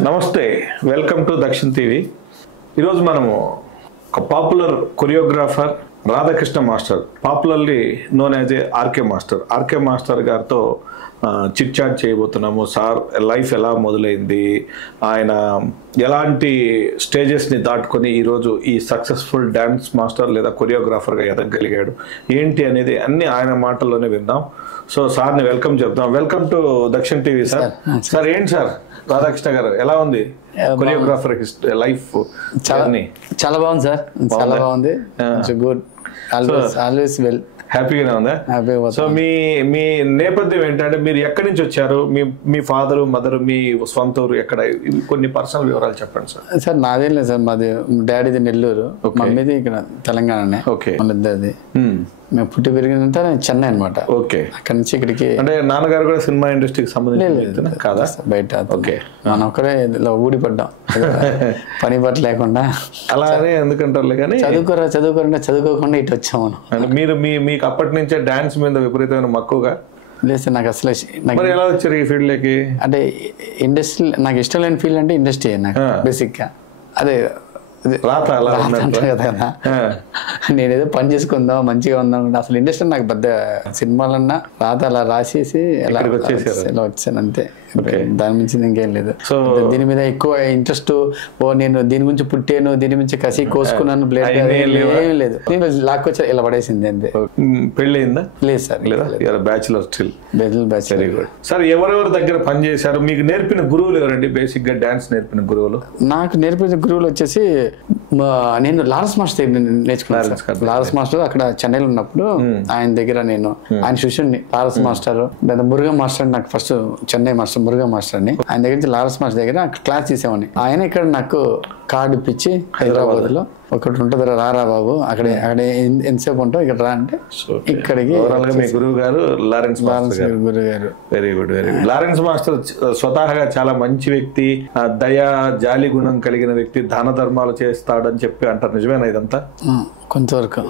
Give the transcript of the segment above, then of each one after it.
నమస్తే, welcome to Dakshin TV. ఈరోజు మనము ఒక popular choreographer Radhakrishna master, popularly known as A R K master గారితో చిట్ చాట్ చేయబోతున్నాము. సార్ లైఫ్ ఎలా మొదలైంది, ఆయన ఎలాంటి స్టేజెస్ని దాటుకొని ఈరోజు ఈ సక్సెస్ఫుల్ డ్యాన్స్ మాస్టర్ లేదా కొరియోగ్రాఫర్గా ఎదగలిగాడు ఏంటి అనేది అన్ని ఆయన మాటల్లోనే విందాం. సో సార్ని వెల్కమ్ చెప్దాం. Welcome to Dakshin TV sir. Sir ఏంటి సార్ రాధాకృష్ణ గారు ఎలా ఉంది కొరియోగ్రాఫర్ లైఫ్? చాలా బాగుంది సార్, చాలా బాగుంది. Good, always well. హ్యాపీగానే ఉందా? సో మీ నేపథ్యం ఏంటంటే మీరు ఎక్కడి నుంచి వచ్చారు? మీ ఫాదర్ మదర్, మీ సొంత ఊరు ఎక్కడ? కొన్ని పర్సనల్ వివరాలు చెప్పండి సార్. సార్ నాదేం లేదు సార్, మాది డాడీది నెల్లూరు, మమ్మీది ఇక్కడ తెలంగాణనే. ఓకే. అది మేము పుట్టి పెరిగినంత చెన్నై అనమాట. ఓకే. అక్కడ నుంచి ఇక్కడికి. అంటే నాన్నగారు కూడా సినిమా ఇండస్ట్రీకి సంబంధించి కాదా? బయట. ఓకే. మనం ఒకరే ఇలా ఊడిపడ్డాం పని బట్ట లేకుండా. అలానే ఎందుకంటారు కానీ చదువుకోకుండా ఇటు వచ్చాము. మీరు మీకు అప్పటి నుంచే డాన్స్ మీద విపరీతమైన మక్కువగా? లేదు సార్, నాకు అసలు ఎలా వచ్చారు ఈ ఫీల్డ్ లోకి? అంటే ఇండస్ట్రీ నాకు ఇష్టం లేని ఫీల్డ్ అంటే ఇండస్ట్రీ నాకు బేసిక్ గా. అదే కదా, నేనేదో పని చేసుకుందాం మంచిగా ఉందాం. అసలు ఇండస్ట్రీ నాకు పెద్ద సినిమాలన్నా రాత అలా రాసేసి ఇలా వచ్చాను అంతే. దాని మించి ఇంకేం లేదు. దీని మీద ఎక్కువ ఇంట్రెస్ట్, నేను దీని గురించి పుట్టాను, దీని నుంచి కసి కోసుకున్నాను, బ్లేడ్ ఏం లేదు. నేను లాక్కొచ్చా ఇలా పడేసింది అంతే. పెళ్లి అయిందా? లేదు sir, bachelor still. Very good sir. ఎవరెవరి దగ్గర పని చేశారు? మీకు నేర్పిన గురువులు ఎవరండి? బేసిక్ గా డాన్స్ నేర్పిన గురువులు? నాకు నేర్పిన గురువులు వచ్చేసి నేను లారెన్స్ మాస్టర్ నేర్చుకున్నాను. లారెన్స్ మాస్టర్ అక్కడ చెన్నైలో ఉన్నప్పుడు ఆయన దగ్గర నేను ఆయన శిష్యుడిని. లారెన్స్ మాస్టర్ లేదా మురుగా మాస్టర్, నాకు first Chennai master Muruga master అని. ఆయన దగ్గర నుంచి లారెన్స్ మాస్టర్ దగ్గర క్లాస్ చేసేవాడిని. ఆయన ఇక్కడ నాకు కార్డు ఇప్పించి హైదరాబాద్ లో ఒకటి ఉంటుంది, రారా బాబు అక్కడ ఎంతసేపు ఉంటావు ఇక్కడ రా అంటే ఇక్కడికి. మీ గురువు గారు లారెన్స్ గురువు గారు. Very good, very good. Lawrence master స్వతహాగా చాలా మంచి వ్యక్తి, దయా జాలి గుణం కలిగిన వ్యక్తి, దాన ధర్మాలు చేస్తాడని చెప్పి అంటారు. నిజమేనా ఇదంతా? కొంతవరకు.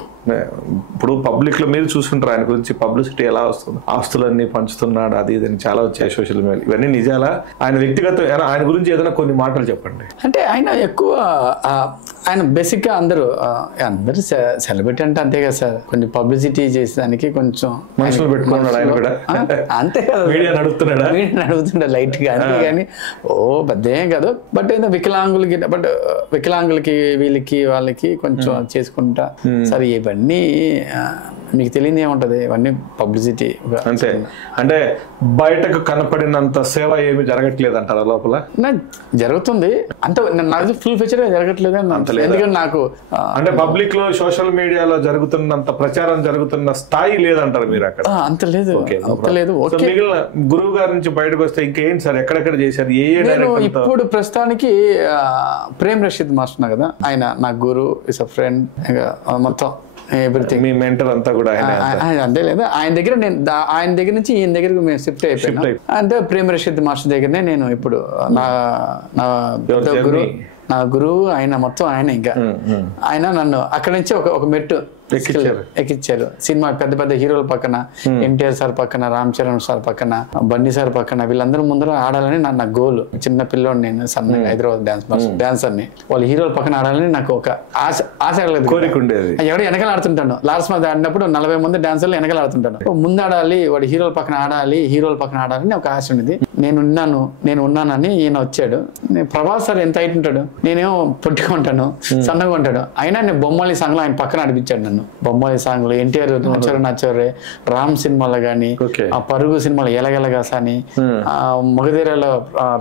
ఇప్పుడు పబ్లిక్ లో మీరు చూసుకుంటారు ఆయన గురించి పబ్లిసిటీ ఎలా వస్తుంది, ఆస్తులన్నీ పంచుతున్నాడు అది ఇది చాలా వచ్చాయి సోషల్ మీడియా. ఇవన్నీ నిజాలా? ఆయన వ్యక్తిగత ఆయన గురించి ఏదైనా కొన్ని మాటలు చెప్పండి. అంటే ఆయన ఎక్కువ ఆయన బేసిక్ గా అందరూ సెలబ్రిటీ అంటే అంతే కదా సార్, కొంచెం పబ్లిసిటీ చేసేదానికి కొంచెం మనుషులు పెట్టుకున్నాడు ఆయన కూడా. అంతే కదా, మీడియా నడుపుతున్నాడు లైట్ గా. అంతే కానీ పెద్ద ఏం కాదు. బట్ ఏదో వికలాంగులకి వీళ్ళకి వాళ్ళకి కొంచెం చేసుకుంటా సరే. ఇవన్నీ మీకు తెలియదు ఏముంటది, ఇవన్నీ పబ్లిసిటీ అంతే. అంటే బయటకు కనపడినంత సేవ ఏమి జరగట్లేదు అంటారా లోపల? జరుగుతుంది అంత, నాకు ఫుల్ ఫీచర్ జరగట్లేదు అని. ఎందుకంటే నాకు అంటే పబ్లిక్ లో సోషల్ మీడియాలో జరుగుతున్నంత ప్రచారం జరుగుతున్న స్థాయి లేదంటారు మీరు అక్కడ? అంత లేదు, అంత లేదు. మిగిలిన గురువు గారి నుంచి బయటకు వస్తే ఇంకేంటి సార్, ఎక్కడెక్కడ చేశారు? ఇప్పుడు ప్రస్తుతానికి ప్రేమ్ రషీద్ మాస్టర్ కదా, ఆయన నా గురు, ఇస్ అ ఫ్రెండ్, మొత్తం ఎవ్రీథింగ్. మీ మెంటర్ అంతా కూడా అంతే లేదా? ఆయన దగ్గర నుంచి ఈయన దగ్గరకు మేము షిఫ్ట్ అయిపోయాం. అంటే ప్రేమ్ రషీద్ మాస్టర్ దగ్గరనే నేను ఇప్పుడు నా గురువు ఆయన, మొత్తం ఆయన. ఇంకా ఆయన నన్ను అక్కడి నుంచి ఒక మెట్టు ఎక్కిచ్చారు. సినిమా పెద్ద పెద్ద హీరోల పక్కన, ఎన్టీఆర్ సార్ పక్కన, రామ్ చరణ్ సార్ పక్కన, బండి సార్ పక్కన, వీళ్ళందరూ ముందర ఆడాలని నా గోల్. చిన్న పిల్లోడు నేను, సన్నగా హైదరాబాద్ డాన్సర్ ని. వాళ్ళు హీరోల పక్కన ఆడాలని నాకు ఒక ఆశ కోరిక ఉండేది. ఎవడు వెనకాల ఆడుతుంటాను, లాస్ట్ మంత్ ఆడినప్పుడు 40 మంది డాన్సర్లు వెనకాల ఆడుతుంటాను. ముందు ఆడాలి, వాడు హీరోల పక్కన ఆడాలని ఒక ఆశ ఉండేది. నేను ఉన్నానని ఈయన వచ్చాడు. ప్రభాస్ సార్ ఎంత హైట్ ఉంటాడు, నేనేమో పొట్టిగా ఉంటాను, సన్నగా ఉంటాడు. అయినా నేను బొమ్మలి సాంగ్ లో ఆయన పక్కన నడిపించాడు నన్ను. బొమ్మలి సాంగ్ లో ఎన్టీఆర్ నచ్చరే, రామ్ సినిమాలో గానీ, ఆ పరుగు సినిమాలో ఎలగెలగాస అని, మగధీరలో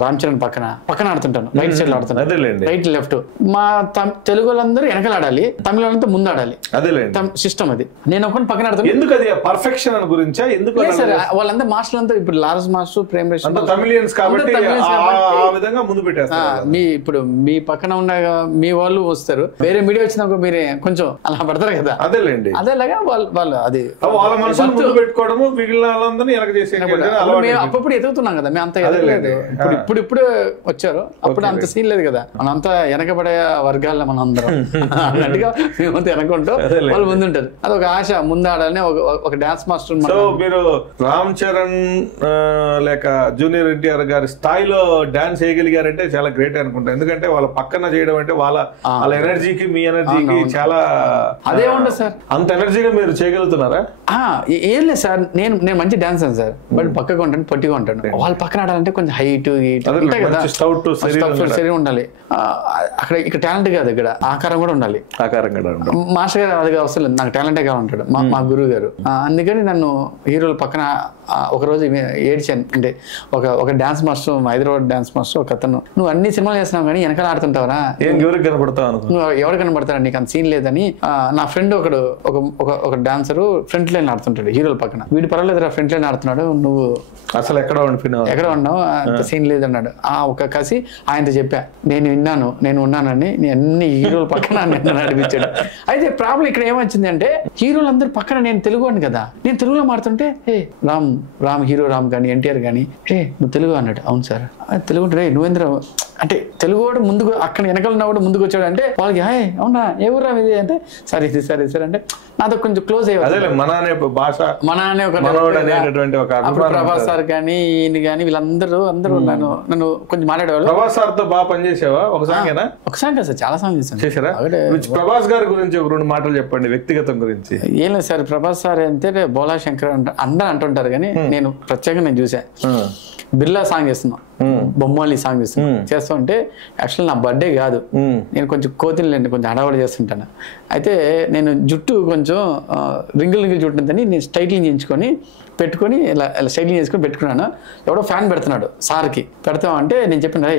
రామ్ చరణ్ పక్కన ఆడుతుంటాను. రైట్ సైడ్ లో ఆడుతాను, రైట్ లెఫ్ట్. మా తెలుగు వాళ్ళందరూ వెనకాల ఆడాలి, తమిళ వాళ్ళంతా ముందు ఆడాలి. సిస్టమ్ అది. నేను ఒకటి పక్కన ఆడుతాను. ఎందుకు అది పర్ఫెక్షన్ గురించా? ఎందుకు వాళ్ళందరూ మాస్టర్లు అంతా ఇప్పుడు లారెన్స్ మాస్టర్, ప్రేమ్ రషీద్ తమిళియన్స్ కాబట్టి ఆ విధంగా ముందు పెట్టేస్తారు. ఇప్పుడు మీ పక్కన ఉన్న మీ వాళ్ళు వస్తారు, వేరే మీడియా వచ్చినాక మీరే కొంచెం అలా పడతారు కదా. అదేలేండి, అదేలాగా వాళ్ళు అది వాళ్ళ మనసును ముందు పెట్టుకోవడము, మిగిలిన వాళ్ళందరినీ వెనక చేసే. అప్పుడు ఎదుగుతున్నాం కదా మేము, అంత ఎదగలేదు. ఇప్పుడు వచ్చారు, అప్పుడు అంత సీన్ లేదు కదా. మనంతా వెనకబడే వర్గాల్లో మనం అందరం అన్నట్టుగా మేమంతా వెనకుంటూ వాళ్ళు ముందుంటారు. అది ఒక ఆశ, ముందు ఆడాలని ఒక డాన్స్ మాస్టర్. మీరు రామ్ చరణ్ లేక జూనియర్ ఎన్టీఆర్ గారి స్థాయిలో డాన్స్ చేయగలిగారంటే చాలా గ్రేట్ అనుకుంటా. ఎందుకంటే వాళ్ళ పక్కన చేయడం అంటే వాళ్ళ ఎనర్జీకి మీ ఎనర్జీకి చాలా అదే ఉండదు సార్. అంత ఎనర్జీగా మీరు చేయగలుగుతున్నారా? ఏం లేదు సార్, నేను మంచి డాన్సర్ సార్, బట్ పక్కగా ఉంటాను, పొట్టిగా ఉంటాను. వాళ్ళ పక్కన ఆడాలంటే కొంచెం హైట్ ఉంటాయి కదా, శరీరం ఉండాలి. అక్కడ ఇక్కడ టాలెంట్ కాదు, ఇక్కడ ఆకారం కూడా ఉండాలి. మాస్టర్ గారు అది అవసరం లేదు, నాకు టాలెంటే కావాలంటాడు మా గురువు గారు. అందుకని నన్ను హీరోల పక్కన ఒకరోజు ఏడ్చాను. అంటే ఒక dance master, Hyderabad dance master ఒక అతను, నువ్వు అన్ని సినిమాలు చేస్తున్నావు కానీ వెనకాల ఆడుతుంటావరా, ఎవరికి కనబడతావు, నువ్వు ఎవరు కనబడతారా, నీకు అంత సీన్ లేదని. నా ఫ్రెండ్ ఒకడు ఒక డాన్సర్ ఫ్రంట్ లైన్ ఆడుతుంటాడు హీరోల పక్కన, వీడు పర్వాలేదు ఫ్రంట్ లైన్ ఆడుతున్నాడు, నువ్వు అసలు ఎక్కడ ఉన్నావు, అంత సీన్ లేదన్నాడు. ఒక కసి ఆయనతో చెప్పా, నేను ఉన్నానని, అన్ని హీరోల పక్కన నన్ను నడిపించాడు. అయితే ప్రాబ్లం ఇక్కడ ఏమొచ్చింది అంటే, హీరోలందరూ పక్కన నేను తెలుగు అని కదా, నేను తెలుగులో మాడుతుంటే రామ్ హీరో రామ్ కానీ ఎన్టీఆర్ కానీ నువ్వు తెలుగు అన్నాడు. అవును సార్ తెలుగు రే నువ్వేంద్ర అంటే తెలుగు వాడు ముందుకు అక్కడ వెనకాల ఉన్నవాడు ముందుకు వచ్చాడు అంటే వాళ్ళకి అవునా ఏ ఊరా ఇది అంటే సరే అంటే నాతో కొంచెం క్లోజ్ అయ్యారు. ప్రభాస్ సార్ కానీ ఈయన కానీ వీళ్ళందరూ నన్ను కొంచెం మాట్లాడేవాళ్ళు. ప్రభాస్ సార్ తో బాగా పనిచేసావా? ఒక సాంగ్ కదా సార్, చాలా సాంగ్ చేశారా? ప్రభాస్ గారి గురించి ఒక 2 మాటలు చెప్పండి, వ్యక్తిగతం గురించి. ఏం లేదు సార్, ప్రభాస్ సార్ అంటే బోలా శంకర్ అందరూ అంటుంటారు కానీ నేను ప్రత్యేకంగా చూసా. బిర్లా సాంగ్ చేస్తున్నాం, బొమ్మాలి సాంగ్ చేస్తూ ఉంటే యాక్చువల్ నా బర్త్డే కాదు, నేను కొంచెం కోతిని కొంచెం హడావడి చేస్తుంటాను. అయితే నేను జుట్టు కొంచెం రింగిల్ జుట్టు ఉందని నేను స్టైలింగ్ చేయించుకొని పెట్టుకొని ఇలా స్టైలింగ్ చేసుకొని పెట్టుకున్నాను. ఎవడో ఫ్యాన్ పెడుతున్నాడు సార్కి, పెడతామంటే నేను చెప్పిన రే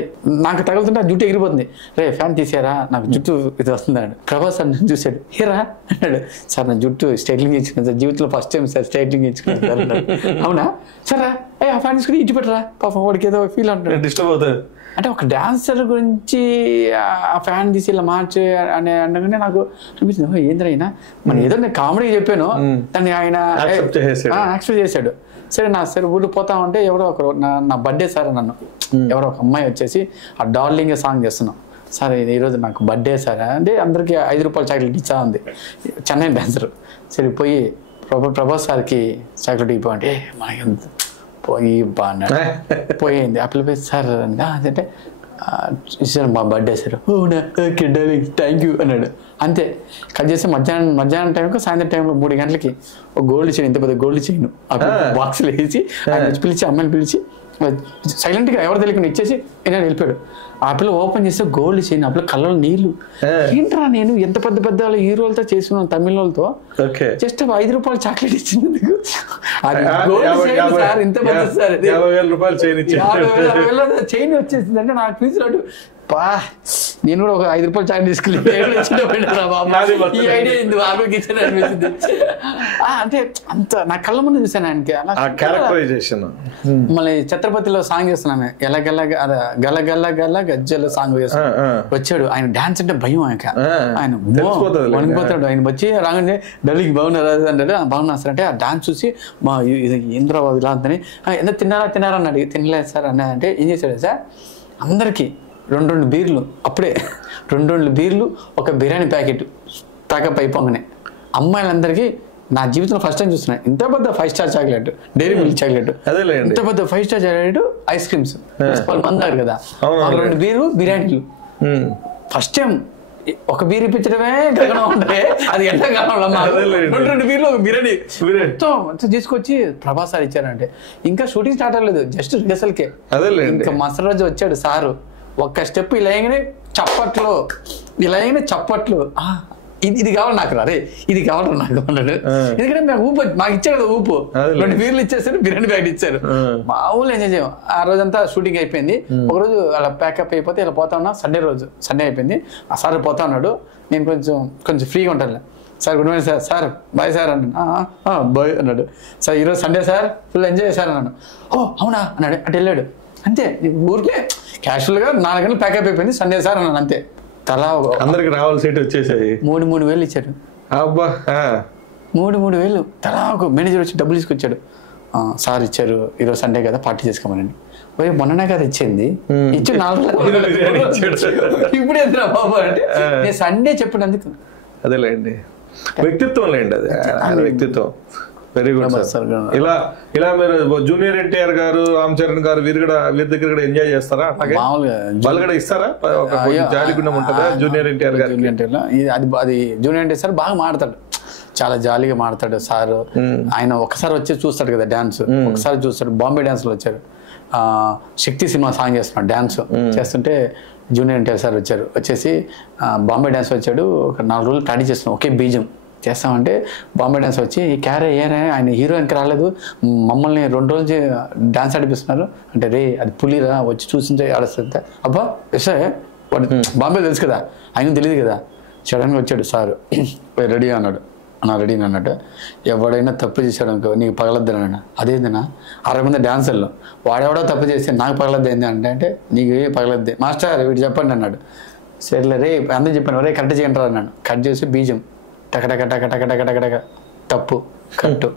నాకు తగులుతుంటే ఆ జుట్టు ఎగిరిపోతుంది, రే ఫ్యాన్ తీసారా నాకు జుట్టు ఇది వస్తుంది అన్నాడు. ప్రభాస్ సార్ చూశాడు, హీరా అన్నాడు. సార్ నా జుట్టు స్టైలింగ్ చేయించుకున్నాను సార్, జీవితంలో ఫస్ట్ టైం సార్ స్టైలింగ్ చేయించుకున్నాను సార్ అన్నాడు. అవునా సరే ఆ ఫ్యాన్ తీసుకుని ఇటు పెట్టరా, పాపం వాడికి ఏదో ఫీల్ అంటాడు, డిస్టర్బ్ అవుతుంది. అంటే ఒక డాన్సర్ గురించి ఆ ఫ్యాన్ తీసి ఇలా మార్చి అని అనగానే నాకు అనిపించింది, ఏంద్రైనా మనం ఏదో నేను కామెడీ చెప్పాను దాన్ని ఆయన యాక్సెప్ట్ చేశాడు. సరే ఊళ్ళు పోతామంటే ఎవరో ఒకరు నా బర్త్డే సార్ నన్ను ఎవరో ఒక అమ్మాయి వచ్చేసి ఆ డార్లింగ్ సాంగ్ చేస్తున్నాం సార్, ఈరోజు నాకు బర్త్డే సార్ అంటే అందరికీ 5 రూపాయల చాక్లెట్ ఇచ్చా ఉంది, చెన్నై డాన్సర్. సరే పోయి ప్రభాస్ సార్కి చాక్లెట్ ఇవ్వండి మనకి పోయి బాగా పోయింది. ఆ పిల్ల సార్ అంటే సార్ మా birthday sir, okay darling thank you అన్నాడు. అంతే కట్ చేసి మధ్యాహ్నం టైంకి సాయంత్రం టైంలో 3 గంటలకి ఒక గోల్డ్ చైన్, ఇంత పెద్ద గోల్డ్ చైన్ బాక్స్లో వేసి ఆయన పిలిచి అమ్మాయిని పిలిచి సైలెంట్గా ఎవరు తెలియకుండా ఇచ్చేసి నేను వెళ్ళిపోయాడు. ఆ పిల్ల ఓపెన్ చేస్తే గోల్డ్ చైన్, ఆ పిల్ల కళ్ళలో నీళ్లు. ఏంట్రా నేను ఎంత పెద్ద హీరోలతో చేస్తున్నాను తమిళ వాళ్ళతో, జస్ట్ 5 రూపాయలు చాక్లెట్ ఇచ్చినందుకు ఇంత పెద్ద సార్ చైన్ వచ్చేసింది అంటే నాకు ఫీజు పా నేను కూడా ఒక 5 రూపాయలు చాక్లెట్ తీసుకెళ్ళి ఈ ఐడియా అనిపించింది. అంటే అంత నా కళ్ళ ముందు చూసాను ఆయనకి. మళ్ళీ ఛత్రపతిలో సాంగ్ చేస్తున్నాను, గల గల్ల గల్ల గజ్జల సాంగ్ వచ్చాడు. ఆయన డాన్స్ అంటే భయం ఆయన వణికిపోతాడు. ఆయన వచ్చి రాగానే ఢిల్లీకి బాగున్నారా అంటే బాగున్నా సార్ అంటే ఆ డాన్స్ చూసి మా ఇంద్రబాబు ఇలా అంతని ఎంత తిన్నారా అన్నాడు. తినలేదు సార్ అన్నా అంటే ఏం చేశాడు సార్, అందరికీ 2 బీర్లు, అప్పుడే 2 బీర్లు ఒక బిర్యానీ ప్యాకెట్ ప్యాకప్ అయిపోగానే అమ్మాయిలందరికీ నా జీవితంలో ఫస్ట్ టైం చూస్తున్నా ఇంత పెద్ద 5 star chocolate, Dairy Milk chocolate, ఇంత పెద్ద 5 స్టార్ చాక్లెట్, ఐస్ క్రీమ్స్ అన్నారు కదా, 2 బీర్లు బిర్యానీలు. ఫస్ట్ టైం ఒక బీర్ ఇప్పించడమే గగనం ఉంటే అది ఎండాకాలంలో 2 బీర్లు ఒక బిర్యానీ తీసుకొచ్చి ప్రభాస్ సార్ ఇచ్చారంటే ఇంకా షూటింగ్ స్టార్ట్ అవ్వలేదు, జస్ట్ రిహర్సల్కే. ఇంకా మసరు రోజు వచ్చాడు సారు, ఒక్క స్టెప్ ఇలా చప్పట్లు ఇది కావాలి నాకు రే, ఇది కావాలి నాకు అన్నాడు. ఎందుకంటే నాకు మాకు ఇచ్చారు కదా ఊపు, 2 బీర్లు ఇచ్చేసారు, బిర్యానీ ప్యాకెట్ ఇచ్చారు. మామూలు ఎంజాయ్ చేయం. ఆ రోజంతా షూటింగ్ అయిపోయింది. ఒకరోజు అలా ప్యాకప్ అయిపోతే ఇలా పోతా ఉన్నా, సండే అయిపోయింది. ఆ సార్ పోతా ఉన్నాడు, నేను కొంచెం ఫ్రీగా ఉంటాను. Sir good morning sir bye sir అన్నాడు. బాయ్ అన్నాడు. సార్ ఈరోజు సండే సార్ ఫుల్ ఎంజాయ్ చేశారు అన్నాడు. ఓ అవునా అన్నాడు. అంటే వెళ్ళాడు. అంతే ఊరికే క్యాషువల్గా 4 గంటలు ప్యాకప్ అయిపోయింది, సండే సార్ అన్నాను. అంతే తలా అందరికి రావాల్సి వచ్చేసాయి. 3,000 ఇచ్చాడు. అబ్బా 3,000 తలా ఒక మేనేజర్ వచ్చి డబ్బులు తీసుకొచ్చాడు. సార్ ఇచ్చారు, ఈరోజు సండే కదా పార్టీ చేసుకోమనండి. మొన్ననే కదా ఇచ్చింది, ఇచ్చి 4 ఇప్పుడు ఎంత బాబు అంటే నేను సండే చెప్పినందుకు. అదేలేండి వ్యక్తిత్వం లేండి, అది వ్యక్తిత్వం. Very good sir. ఇలా ఇలా మీరు జూనియర్ ఎన్టీఆర్ గారు, రామ్ చరణ్ గారు వీరి దగ్గర కూడా ఎంజాయ్ చేస్తారా? అలాగే వాళ్ళు కూడా ఇస్తారా? జాలిగుండం ఉంటుందా జూనియర్ ఎన్టీఆర్ గారు? అది జూనియర్ ఎన్టీఆర్ సార్ బాగా మాడతాడు, చాలా జాలీగా మాడతాడు సార్. ఆయన ఒకసారి వచ్చి చూస్తాడు కదా డాన్స్, ఒకసారి చూస్తాడు. బాంబే డాన్స్ లో వచ్చారు, శక్తి సినిమా సాంగ్ చేస్తున్నాడు, డాన్స్ చేస్తుంటే జూనియర్ ఎన్టీఆర్ సార్ వచ్చేసి బాంబే డాన్స్ వచ్చాడు. ఒక 4 రోజులు ప్రాక్టీస్ చేస్తున్నాం, ఒకే బీజం చేస్తామంటే బాంబే డాన్స్ వచ్చి క్యారే ఏరే ఆయన హీరోయిన్కి రాలేదు, మమ్మల్ని 2 రోజులు డాన్స్ ఆడిపిస్తున్నారు అంటే, రే అది పులిరా వచ్చి చూసింటే ఆడేస్తుంటే, అబ్బా ఎస్ఐ వాడు బాంబే తెలుసు కదా, ఆయన తెలియదు కదా. సడన్గా వచ్చాడు సార్, రెడీ అన్నాడు, రెడీ అన్నట్టు. ఎవడైనా తప్పు చేశాడు అనుకో నీకు పగలద్దు అన్న. అదేందినా 60 మంది డాన్సర్లు వాడెవడో తప్పు చేస్తే నాకు పగలద్దు ఏంది అంటే నీకు ఏ పగలద్ది మాస్టర్ వీడు చెప్పండి అన్నాడు. సరేలే రే అందరూ చెప్పాను, రే కరెక్ట్ చేయండి అన్నాడు. కట్ చేసి బీజం టకటక తప్పు కట్టు,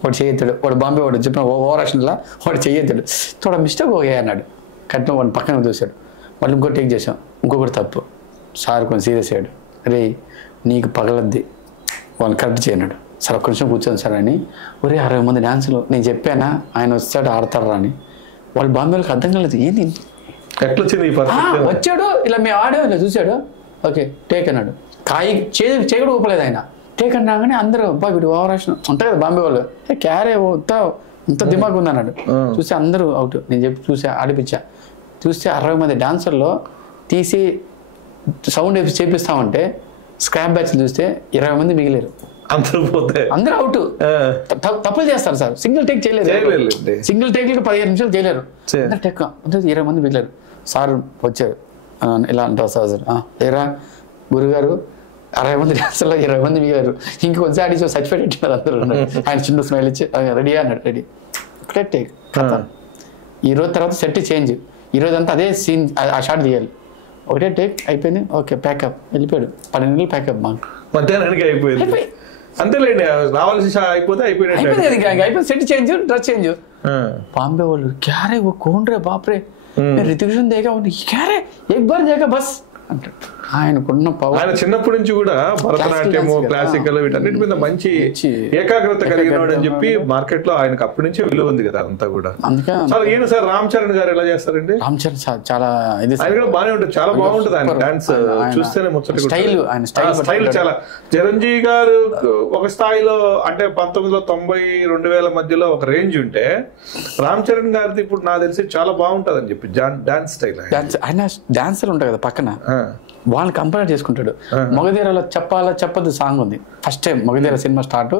వాడు చేయొత్తాడు. వాడు బాంబే వాడు చెప్పిన ఓవర్ యాక్షన్లా వాడు చేయొత్తాడు, తోడ మిస్టేక్ ఓకే అన్నాడు. కట్టిన వాడిని పక్కన చూశాడు. మళ్ళీ ఇంకో టేక్ చేసాం, ఇంకొకటి తప్పు. సార్ కొంచెం సీరియస్ అయ్యాడు, రే నీకు పగలద్ది వాళ్ళు కరెక్ట్ చేయన్నాడు. సార్ ఒక్క నిమిషం కూర్చోండి సార్ అని. ఒరే 60 మంది డాన్సులు నేను చెప్పానా ఆయన వస్తాడు ఆడతారా అని. వాళ్ళు బాంబేలకు అర్థం కాలేదు, ఏంది వచ్చాడు ఇలా మేము ఆడాము ఇలా చూశాడు. ఓకే టేక్ అన్నాడు, చేయడం ఊపలేదు ఆయన. టేక్ అన్నాగానే అందరూ అబ్బా వీడు ఓవరాక్షన్ ఉంటాయి కదా బాంబే వాళ్ళు, క్యారే ఇంత దిమాగ్ ఉంది అన్నాడు. చూసి అందరూ అవుట్. నేను చెప్పి చూసా ఆడిపించా. చూస్తే 60 మంది డాన్సర్లో తీసి సౌండ్ వేసి చేపిస్తామంటే స్క్రాప్ బ్యాచ్ చూస్తే 20 మంది మిగిలేరు, అందరూ అవుట్. తప్పులు చేస్తారు సార్, సింగిల్ టేక్ చేయలేరు, సింగిల్ టేక్ 15 నిమిషాలు చేయలేరు, టేక్ 20 మంది మిగిలేరు. సార్ వచ్చారు, ఇలా అంటారు సార్ ఏరా గురుగారు 60 మంది డాన్సర్లో 20 మంది మిగిలారు, ఇంకొంచెం ఆడి సర్టిఫికేట్ ఇచ్చినారు అందరూ. ఆయన చిన్న స్మైల్ ఇచ్చి రెడీ అన్నాడు, రెడీ ఒకటే టేక్. ఈ రోజు తర్వాత సెట్ చేంజ్, ఈ రోజు అంతా అదే సీన్ ఆ షాట్ తీయాలి, ఒకటే టేక్ అయిపోయింది. ఓకే ప్యాకప్ వెళ్ళిపోయాడు. 12 నెలలు ప్యాకప్ మాకు మధ్యాహ్నానికి అయిపోయింది. అంతేలేండి, రావాల్సిన అయిపోతే అయిపోయింది. Set change, dress change. Bombay వాళ్ళు క్యారే ఓ కోన్ రే బాప్రే రితిక్ రోషన్ దేగా క్యారే ఎక్ బార్ దేగా బస్ అంటాడు. ఆయనకున్న పవర్, ఆయన చిన్నప్పటి నుంచి కూడా భరతనాట్యం, క్లాసికల్ వీటన్నిటి మీద మంచి ఏకాగ్రత కలిగినాడు అని చెప్పి మార్కెట్ లో ఆయనకు అప్పటి నుంచే విలువ ఉంది కదా అంతా కూడా. ఈయన సార్ రామ్ చరణ్ గారు ఎలా చేస్తారండి? రామ్ చరణ్ చాలా ఆయన కూడా బాగానే ఉంటుంది, చాలా బాగుంటుంది ఆయన డాన్స్ చూస్తేనే ముచ్చట. స్టైల్ చాలా. చిరంజీవి గారు ఒక స్థాయిలో అంటే 1990, 2000 మధ్యలో ఒక రేంజ్ ఉంటే, రామ్ చరణ్ గారిది ఇప్పుడు నాకు తెలిసి చాలా బాగుంటది అని చెప్పి డాన్స్ స్టైల్. ఆయన డాన్సర్ ఉంటాయి కదా పక్కన, వాళ్ళని కంపేర్ చేసుకుంటాడు. మగధీరలో చెప్పాలా చెప్పదు సాంగ్ ఉంది, first time Magadheera cinema start,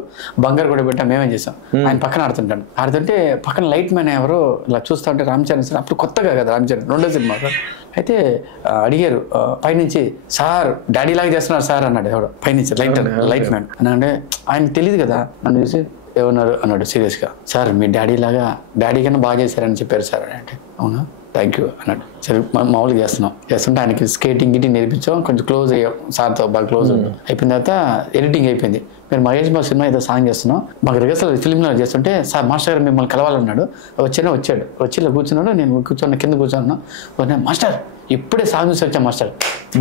బంగారు కూడా పెట్టా మేమేం చేసాం. ఆయన పక్కన ఆడుతుంటాడు, ఆడుతుంటే పక్కన లైట్ మ్యాన్ ఎవరో ఇలా చూస్తూ ఉంటే రామ్ చరణ్ సార్ అప్పుడు కొత్తగా కదా రామ్ చరణ్ 2వ సినిమా. అయితే అడిగారు పైనుంచి, సార్ డాడీ లాగా చేస్తున్నారు సార్ అన్నాడు ఎవడో పైనుంచి, లైట్ మ్యాన్ అంటే ఆయన తెలియదు కదా. నన్ను చూసి ఏమన్నారు అన్నాడు సీరియస్గా, సార్ మీ డాడీ కన్నా బాగా చేశారని చెప్పారు సార్ అని. అంటే అవునా థ్యాంక్ యూ అన్నాడు. సరే మామూలుగా చేస్తుంటే ఆయనకి స్కేటింగ్ గిటి నేర్పించాం, కొంచెం క్లోజ్ అయ్యాం సార్తో, బాగా క్లోజ్ అయిపోయిన తర్వాత ఎడిటింగ్ అయిపోయింది. మీరు మహేష్ బాబు సినిమా ఏదో సాంగ్ చేస్తున్నాం, మాకు రిహర్సల్ ఫిల్మ్లో చేస్తుంటే సార్ మాస్టర్ గారు మిమ్మల్ని కలవాలన్నాడు. వచ్చాడు, వచ్చి ఇలా కూర్చున్నాడు, నేను కింద కూర్చున్నాను. మాస్టర్ ఇప్పుడే సాంగ్ చూసి వచ్చాను మాస్టర్,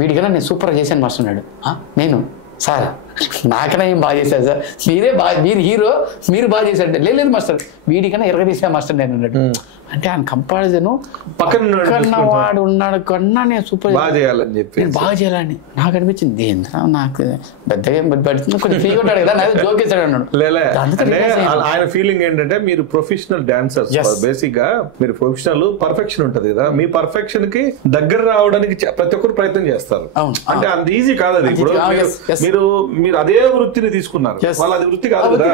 వీడికన్నా నేను సూపర్గా చేశాను మాస్టర్ అన్నాడు. నేను సార్ నాకన్నా ఏం బాగా చేశారు సార్, మీరు హీరో మీరు బాగా చేశారంటే, లేదు మాస్టర్ వీడికన్నా ఎరగదీసా మాస్టర్ నేను అన్నట్టు. అంటే ఆయన కంపారిజన్ పక్కన వాడు ఉన్నాడు కన్నా నేను సూపర్ బాగా చేయాలని చెప్పి, నేను బాగా చేయాలని నాకు అనిపించింది. నాకు పెద్దగా కొంచెం ఫ్రీగా ఉంటాడు కదా, నాకు జోక్ చేశాడు అన్నాడు. ఆయన ఫీలింగ్ ఏంటంటే మీరు ప్రొఫెషనల్ డాన్సర్స్, బేసిక్ గా మీరు ప్రొఫెషనల్ పర్ఫెక్షన్ ఉంటది కదా, మీ పర్ఫెక్షన్ కి దగ్గర రావడానికి ప్రతి ఒక్కరు ప్రయత్నం చేస్తారు. అంటే అంత ఈజీ కాదు అది. ఇప్పుడు మీరు అదే వృత్తిని తీసుకున్నారు, వాళ్ళు అది వృత్తి కాదు కదా,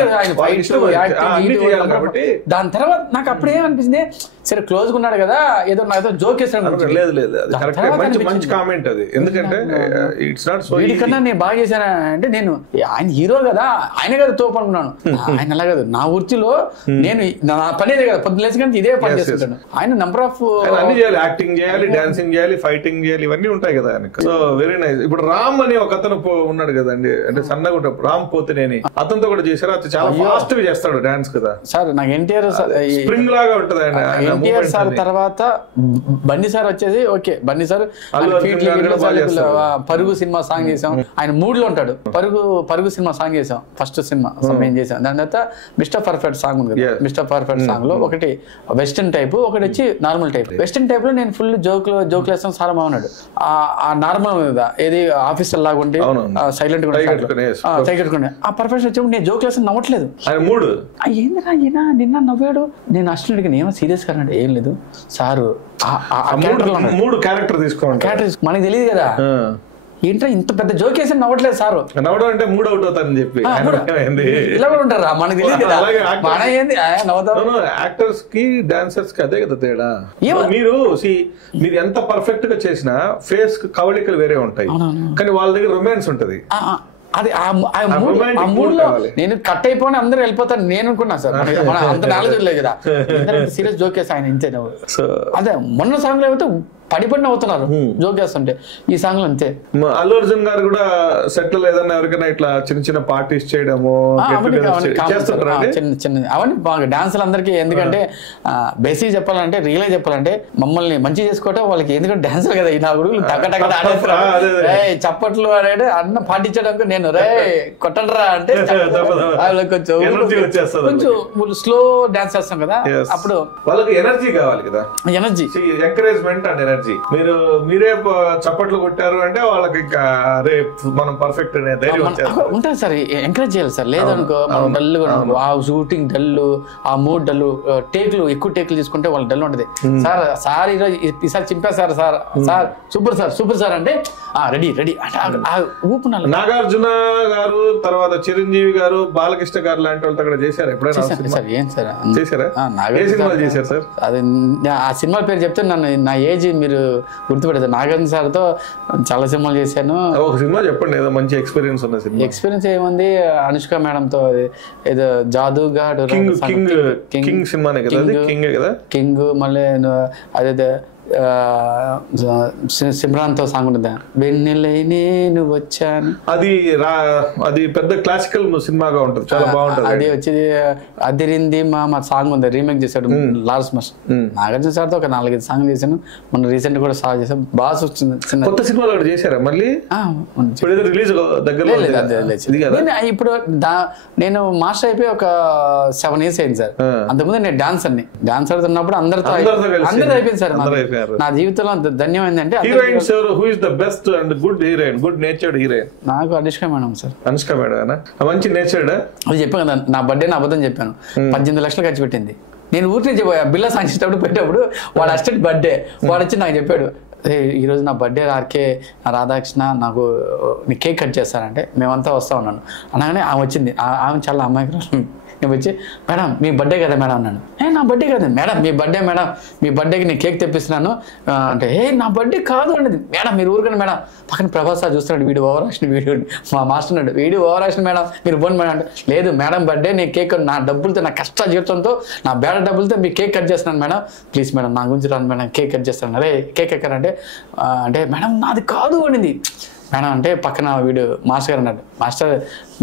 అన్ని చేయాలి కాబట్టి. దాని తర్వాత నాకు అప్పుడే అనిపించింది, సరే క్లోజ్ గా ఉన్నాడు కదా ఏదో నాతో జోక్ చేస్తాడు. లేదు మంచి కామెంట్ అది, ఎందుకంటే ఇట్స్ నాట్ సో ఈజీ. కన్నా నేను బాగా చేశాను అంటే, నేను ఆయన హీరో కదా ఆయన కదా తోపు అనుకున్నాను. ఆయన అలా కాదు, నా వృత్తిలో నేను నా పనేదే కదా, పొద్దున లేచి కానీ ఇదే పని చేస్తుంటాను. ఆయన నంబర్ ఆఫ్ అన్ని చేయాలి, యాక్టింగ్ చేయాలి, డాన్సింగ్ చేయాలి, ఫైటింగ్ చేయాలి, ఇవన్నీ ఉంటాయి కదా ఆయనకు. So very nice. ఇప్పుడు రామ్ అని ఒక అతను ఉన్నాడు కదండి, అంటే సన్నగా ఉంటాడు రామ్ పోతినేని, అతనితో కూడా చేశారు. అతను చాలా ఫాస్ట్ గా చేస్తాడు డాన్స్ కదా సార్. నాకు ఎన్టీఆర్ స్ప్రింగ్ లాగా ఉంటది ఎన్టీఆర్ సార్ తర్వాత బన్నీ సార్ వచ్చేసి ఓకే. బన్నీ సార్ పరుగు సినిమా సాంగ్ చేసాం, ఆయన మూడ్ లో ఉంటాడు. పరుగు సినిమా సాంగ్ చేసాం, ఫస్ట్ సినిమా మేము చేసాం. దాని తర్వాత మిస్టర్ పర్ఫెక్ట్ సాంగ్ ఉంది కదా, మిస్టర్ పర్ఫెక్ట్ సాంగ్ లో ఒకటి వెస్టర్న్ టైప్, ఒకటి వచ్చి నార్మల్ టైప్. వెస్టర్న్ టైప్ లో నేను ఫుల్ జోక్లు వేస్తాను, చాలా బాగున్నాడు. ఆ నార్మల్ మీద ఏది ఆఫీసర్ లాగా ఉండి సైలెంట్ గా కట్టుకుని ఆ పర్ఫెక్షన్ వచ్చినప్పుడు నేను జోక్ వేస్తాను, నవ్వట్లేదు. ఏందిరా ఈయన నిన్న నవ్వాడు, నేను అస్టెంట్ ఏమో సీరియస్ గా అంటే ఏం లేదు సారు క్యారెక్టర్ మనకి తెలియదు కదా, ఏంటో ఇంత పెద్ద జోక్ వేసి నవ్వట్లేదు సారు. నవ్వడం అంటే మూడ్ అవుట్ అవుతారని చెప్పి ఇలా కూడా ఉంటారా, మనకి తెలియదు కదా. మన ఏంది యాక్టర్స్ కి డాన్సర్స్ కి అదే కదా తేడా. మీరు ఎంత పర్ఫెక్ట్ గా చేసినా ఫేస్ కవళికలు వేరే ఉంటాయి, కానీ వాళ్ళ దగ్గర రొమాన్స్ ఉంటది. అది ఆ మూడ్ లో నేను కట్ అయిపోయి అందరూ వెళ్ళిపోతాను నేను అనుకున్నా సార్. మన అంత నాలెడ్జ్ లేదు కదా, సీరియస్ జోక్ వేస్తా ఆయన ఇంతే నవ్వు. అదే మొన్న సాంగ్ లో అయితే పడిపడిన అవుతున్నారు జోక్ చేస్తుంటే, ఈ సాంగ్ లో అంతే. అల్లు అర్జున్ గారు కూడా సెట్ లో ఏదన్నా ఎవరికైనా ఇట్లా చిన్న చిన్న పార్టీస్ చేయడము చిన్న అవన్నీ బాగా డాన్సులు అందరికి. ఎందుకంటే బేసిక్ చెప్పాలంటే రియల్ చెప్పాలంటే మమ్మల్ని మంచి చేసుకోవటం వాళ్ళకి, ఎందుకంటే డాన్సులు కదా ఈ నా గురువులు చప్పట్లు ఆడాడు అన్న పాటించడానికి నేను రే కొట్టడరా అంటే కొంచెం స్లో డాన్స్ చేస్తాం కదా, అప్పుడు వాళ్ళకి ఎనర్జీ కావాలి కదా, ఎనర్జీ ఎంకరేజ్మెంట్ అండ్ ఎనర్జీ. మీరే చప్పట్లు కొట్టారు అంటే వాళ్ళకి ఇంకా మనం పర్ఫెక్ట్ ఉంటుంది సార్, ఎంకరేజ్ చేయాలి సార్. లేదనుకో మనం డల్ ఆ షూటింగ్ డల్, ఆ మూడ్ డల్, ఎక్కువ టేకులు తీసుకుంటే వాళ్ళు డల్ ఉంటది. సార్ ఈరోజు ఈసారి చింపేశారు సార్, సూపర్ సార్ అంటే రెడీ ఊపు. నాగార్జున గారు తర్వాత చిరంజీవి గారు, బాలకృష్ణ గారు లాంటి వాళ్ళతో కూడా చేశారు ఎప్పుడైనా? ఏం సార్ చేశారా? ఏ సినిమాలు చేశారు సార్? అది ఆ సినిమా పేరు చెప్తే నా ఏజ్ మీరు గుర్తుపెడతారు. నాగార్జున సార్ తో చాలా సినిమాలు చేశాను. ఒక సినిమా చెప్పండి, ఏదో మంచి ఎక్స్పీరియన్స్ ఉన్న సినిమా. ఎక్స్పీరియన్స్ ఏముంది, అనుష్క మేడం తో ఏదో జాదుగాడు కింగ్ సినిమానే కదా, కింగ్ మళ్ళీ అదే సిమ్రాన్ తో సాంగ్ ఉంటుంది, వెన్నెలై నేను వచ్చాను. అది పెద్ద క్లాసికల్ సినిమాగా ఉంటుంది, చాలా బాగుంటుంది. అది వచ్చి అదిరింది మా సాంగ్ ఉంది, రీమేక్ చేశాడు లార్స్ మస్. నాగార్జున సార్ తో ఒక 4-5 సాంగ్ చేశాను. మొన్న రీసెంట్ కూడా సాంగ్ చేశాను, బాగా వచ్చింది. కొత్త సినిమాలు కూడా చేశారా మళ్ళీ? రిలీజ్ ఇప్పుడు నేను మాస్టర్ అయిపోయి ఒక 7 years అయింది సార్. అంతకుముందు నేను డాన్సర్ ఉన్నప్పుడు అందరితో అయిపోయింది సార్. నా జీవితంలో ధన్యమైందంటే నాకు Anushka madam sir. Anushka madam మంచి నేచర్డ్. అది చెప్పాను కదా, నా బర్త్డే నా అబద్ధం చెప్పాను. 18 లక్షలు ఖర్చు పెట్టింది. నేను ఊరి నుంచి బిల్లా సాంచేటప్పుడు పెట్టేప్పుడు వాడు అస్టెంట్ బర్త్డే వాడు వచ్చి నాకు చెప్పాడు, ఈరోజు నా బర్త్డే ఆర్కే రాధాకృష్ణ నాకు నీ కేక్ కట్ చేస్తానంటే మేమంతా వస్తా ఉన్నాను అనగానే ఆమె వచ్చింది. ఆమె చాలా అమ్మాయికి నేను వచ్చి మేడం మీ బర్త్డే కదా మేడం అన్నాను. నా బర్త్డే కదా మేడం, మీ బర్త్డే మేడం, మీ బర్త్డేకి నేను కేక్ తెప్పిస్తున్నాను అంటే నా బర్త్డే కాదు అనేది. మేడం మీరు ఊరుకండి మేడం. పక్కన ప్రభాస్ సార్ చూస్తున్నాడు, వీడియో ఓవర్ యాక్షన్, వీడియో మా మాస్టర్ ఉన్నాడు, వీడియో ఓవర్ యాక్షన్ మేడం మీరు పోండి మేడం అంటే, లేదు మేడం బర్త్డే నేను కేక్ నా డబ్బులతో నా కష్ట జీవితంతో నా బేడ డబ్బులతో మీ కేక్ కట్ చేస్తున్నాను మేడం, ప్లీజ్ మేడం నా గురించి రాను మేడం, కేక్ కట్ చేస్తాను. అరే కేక్ ఎక్కడంటే అంటే మేడం నాది కాదు అనింది. మేడం అంటే పక్కన వీడు మాస్టర్ గారు అన్నాడు, మాస్టర్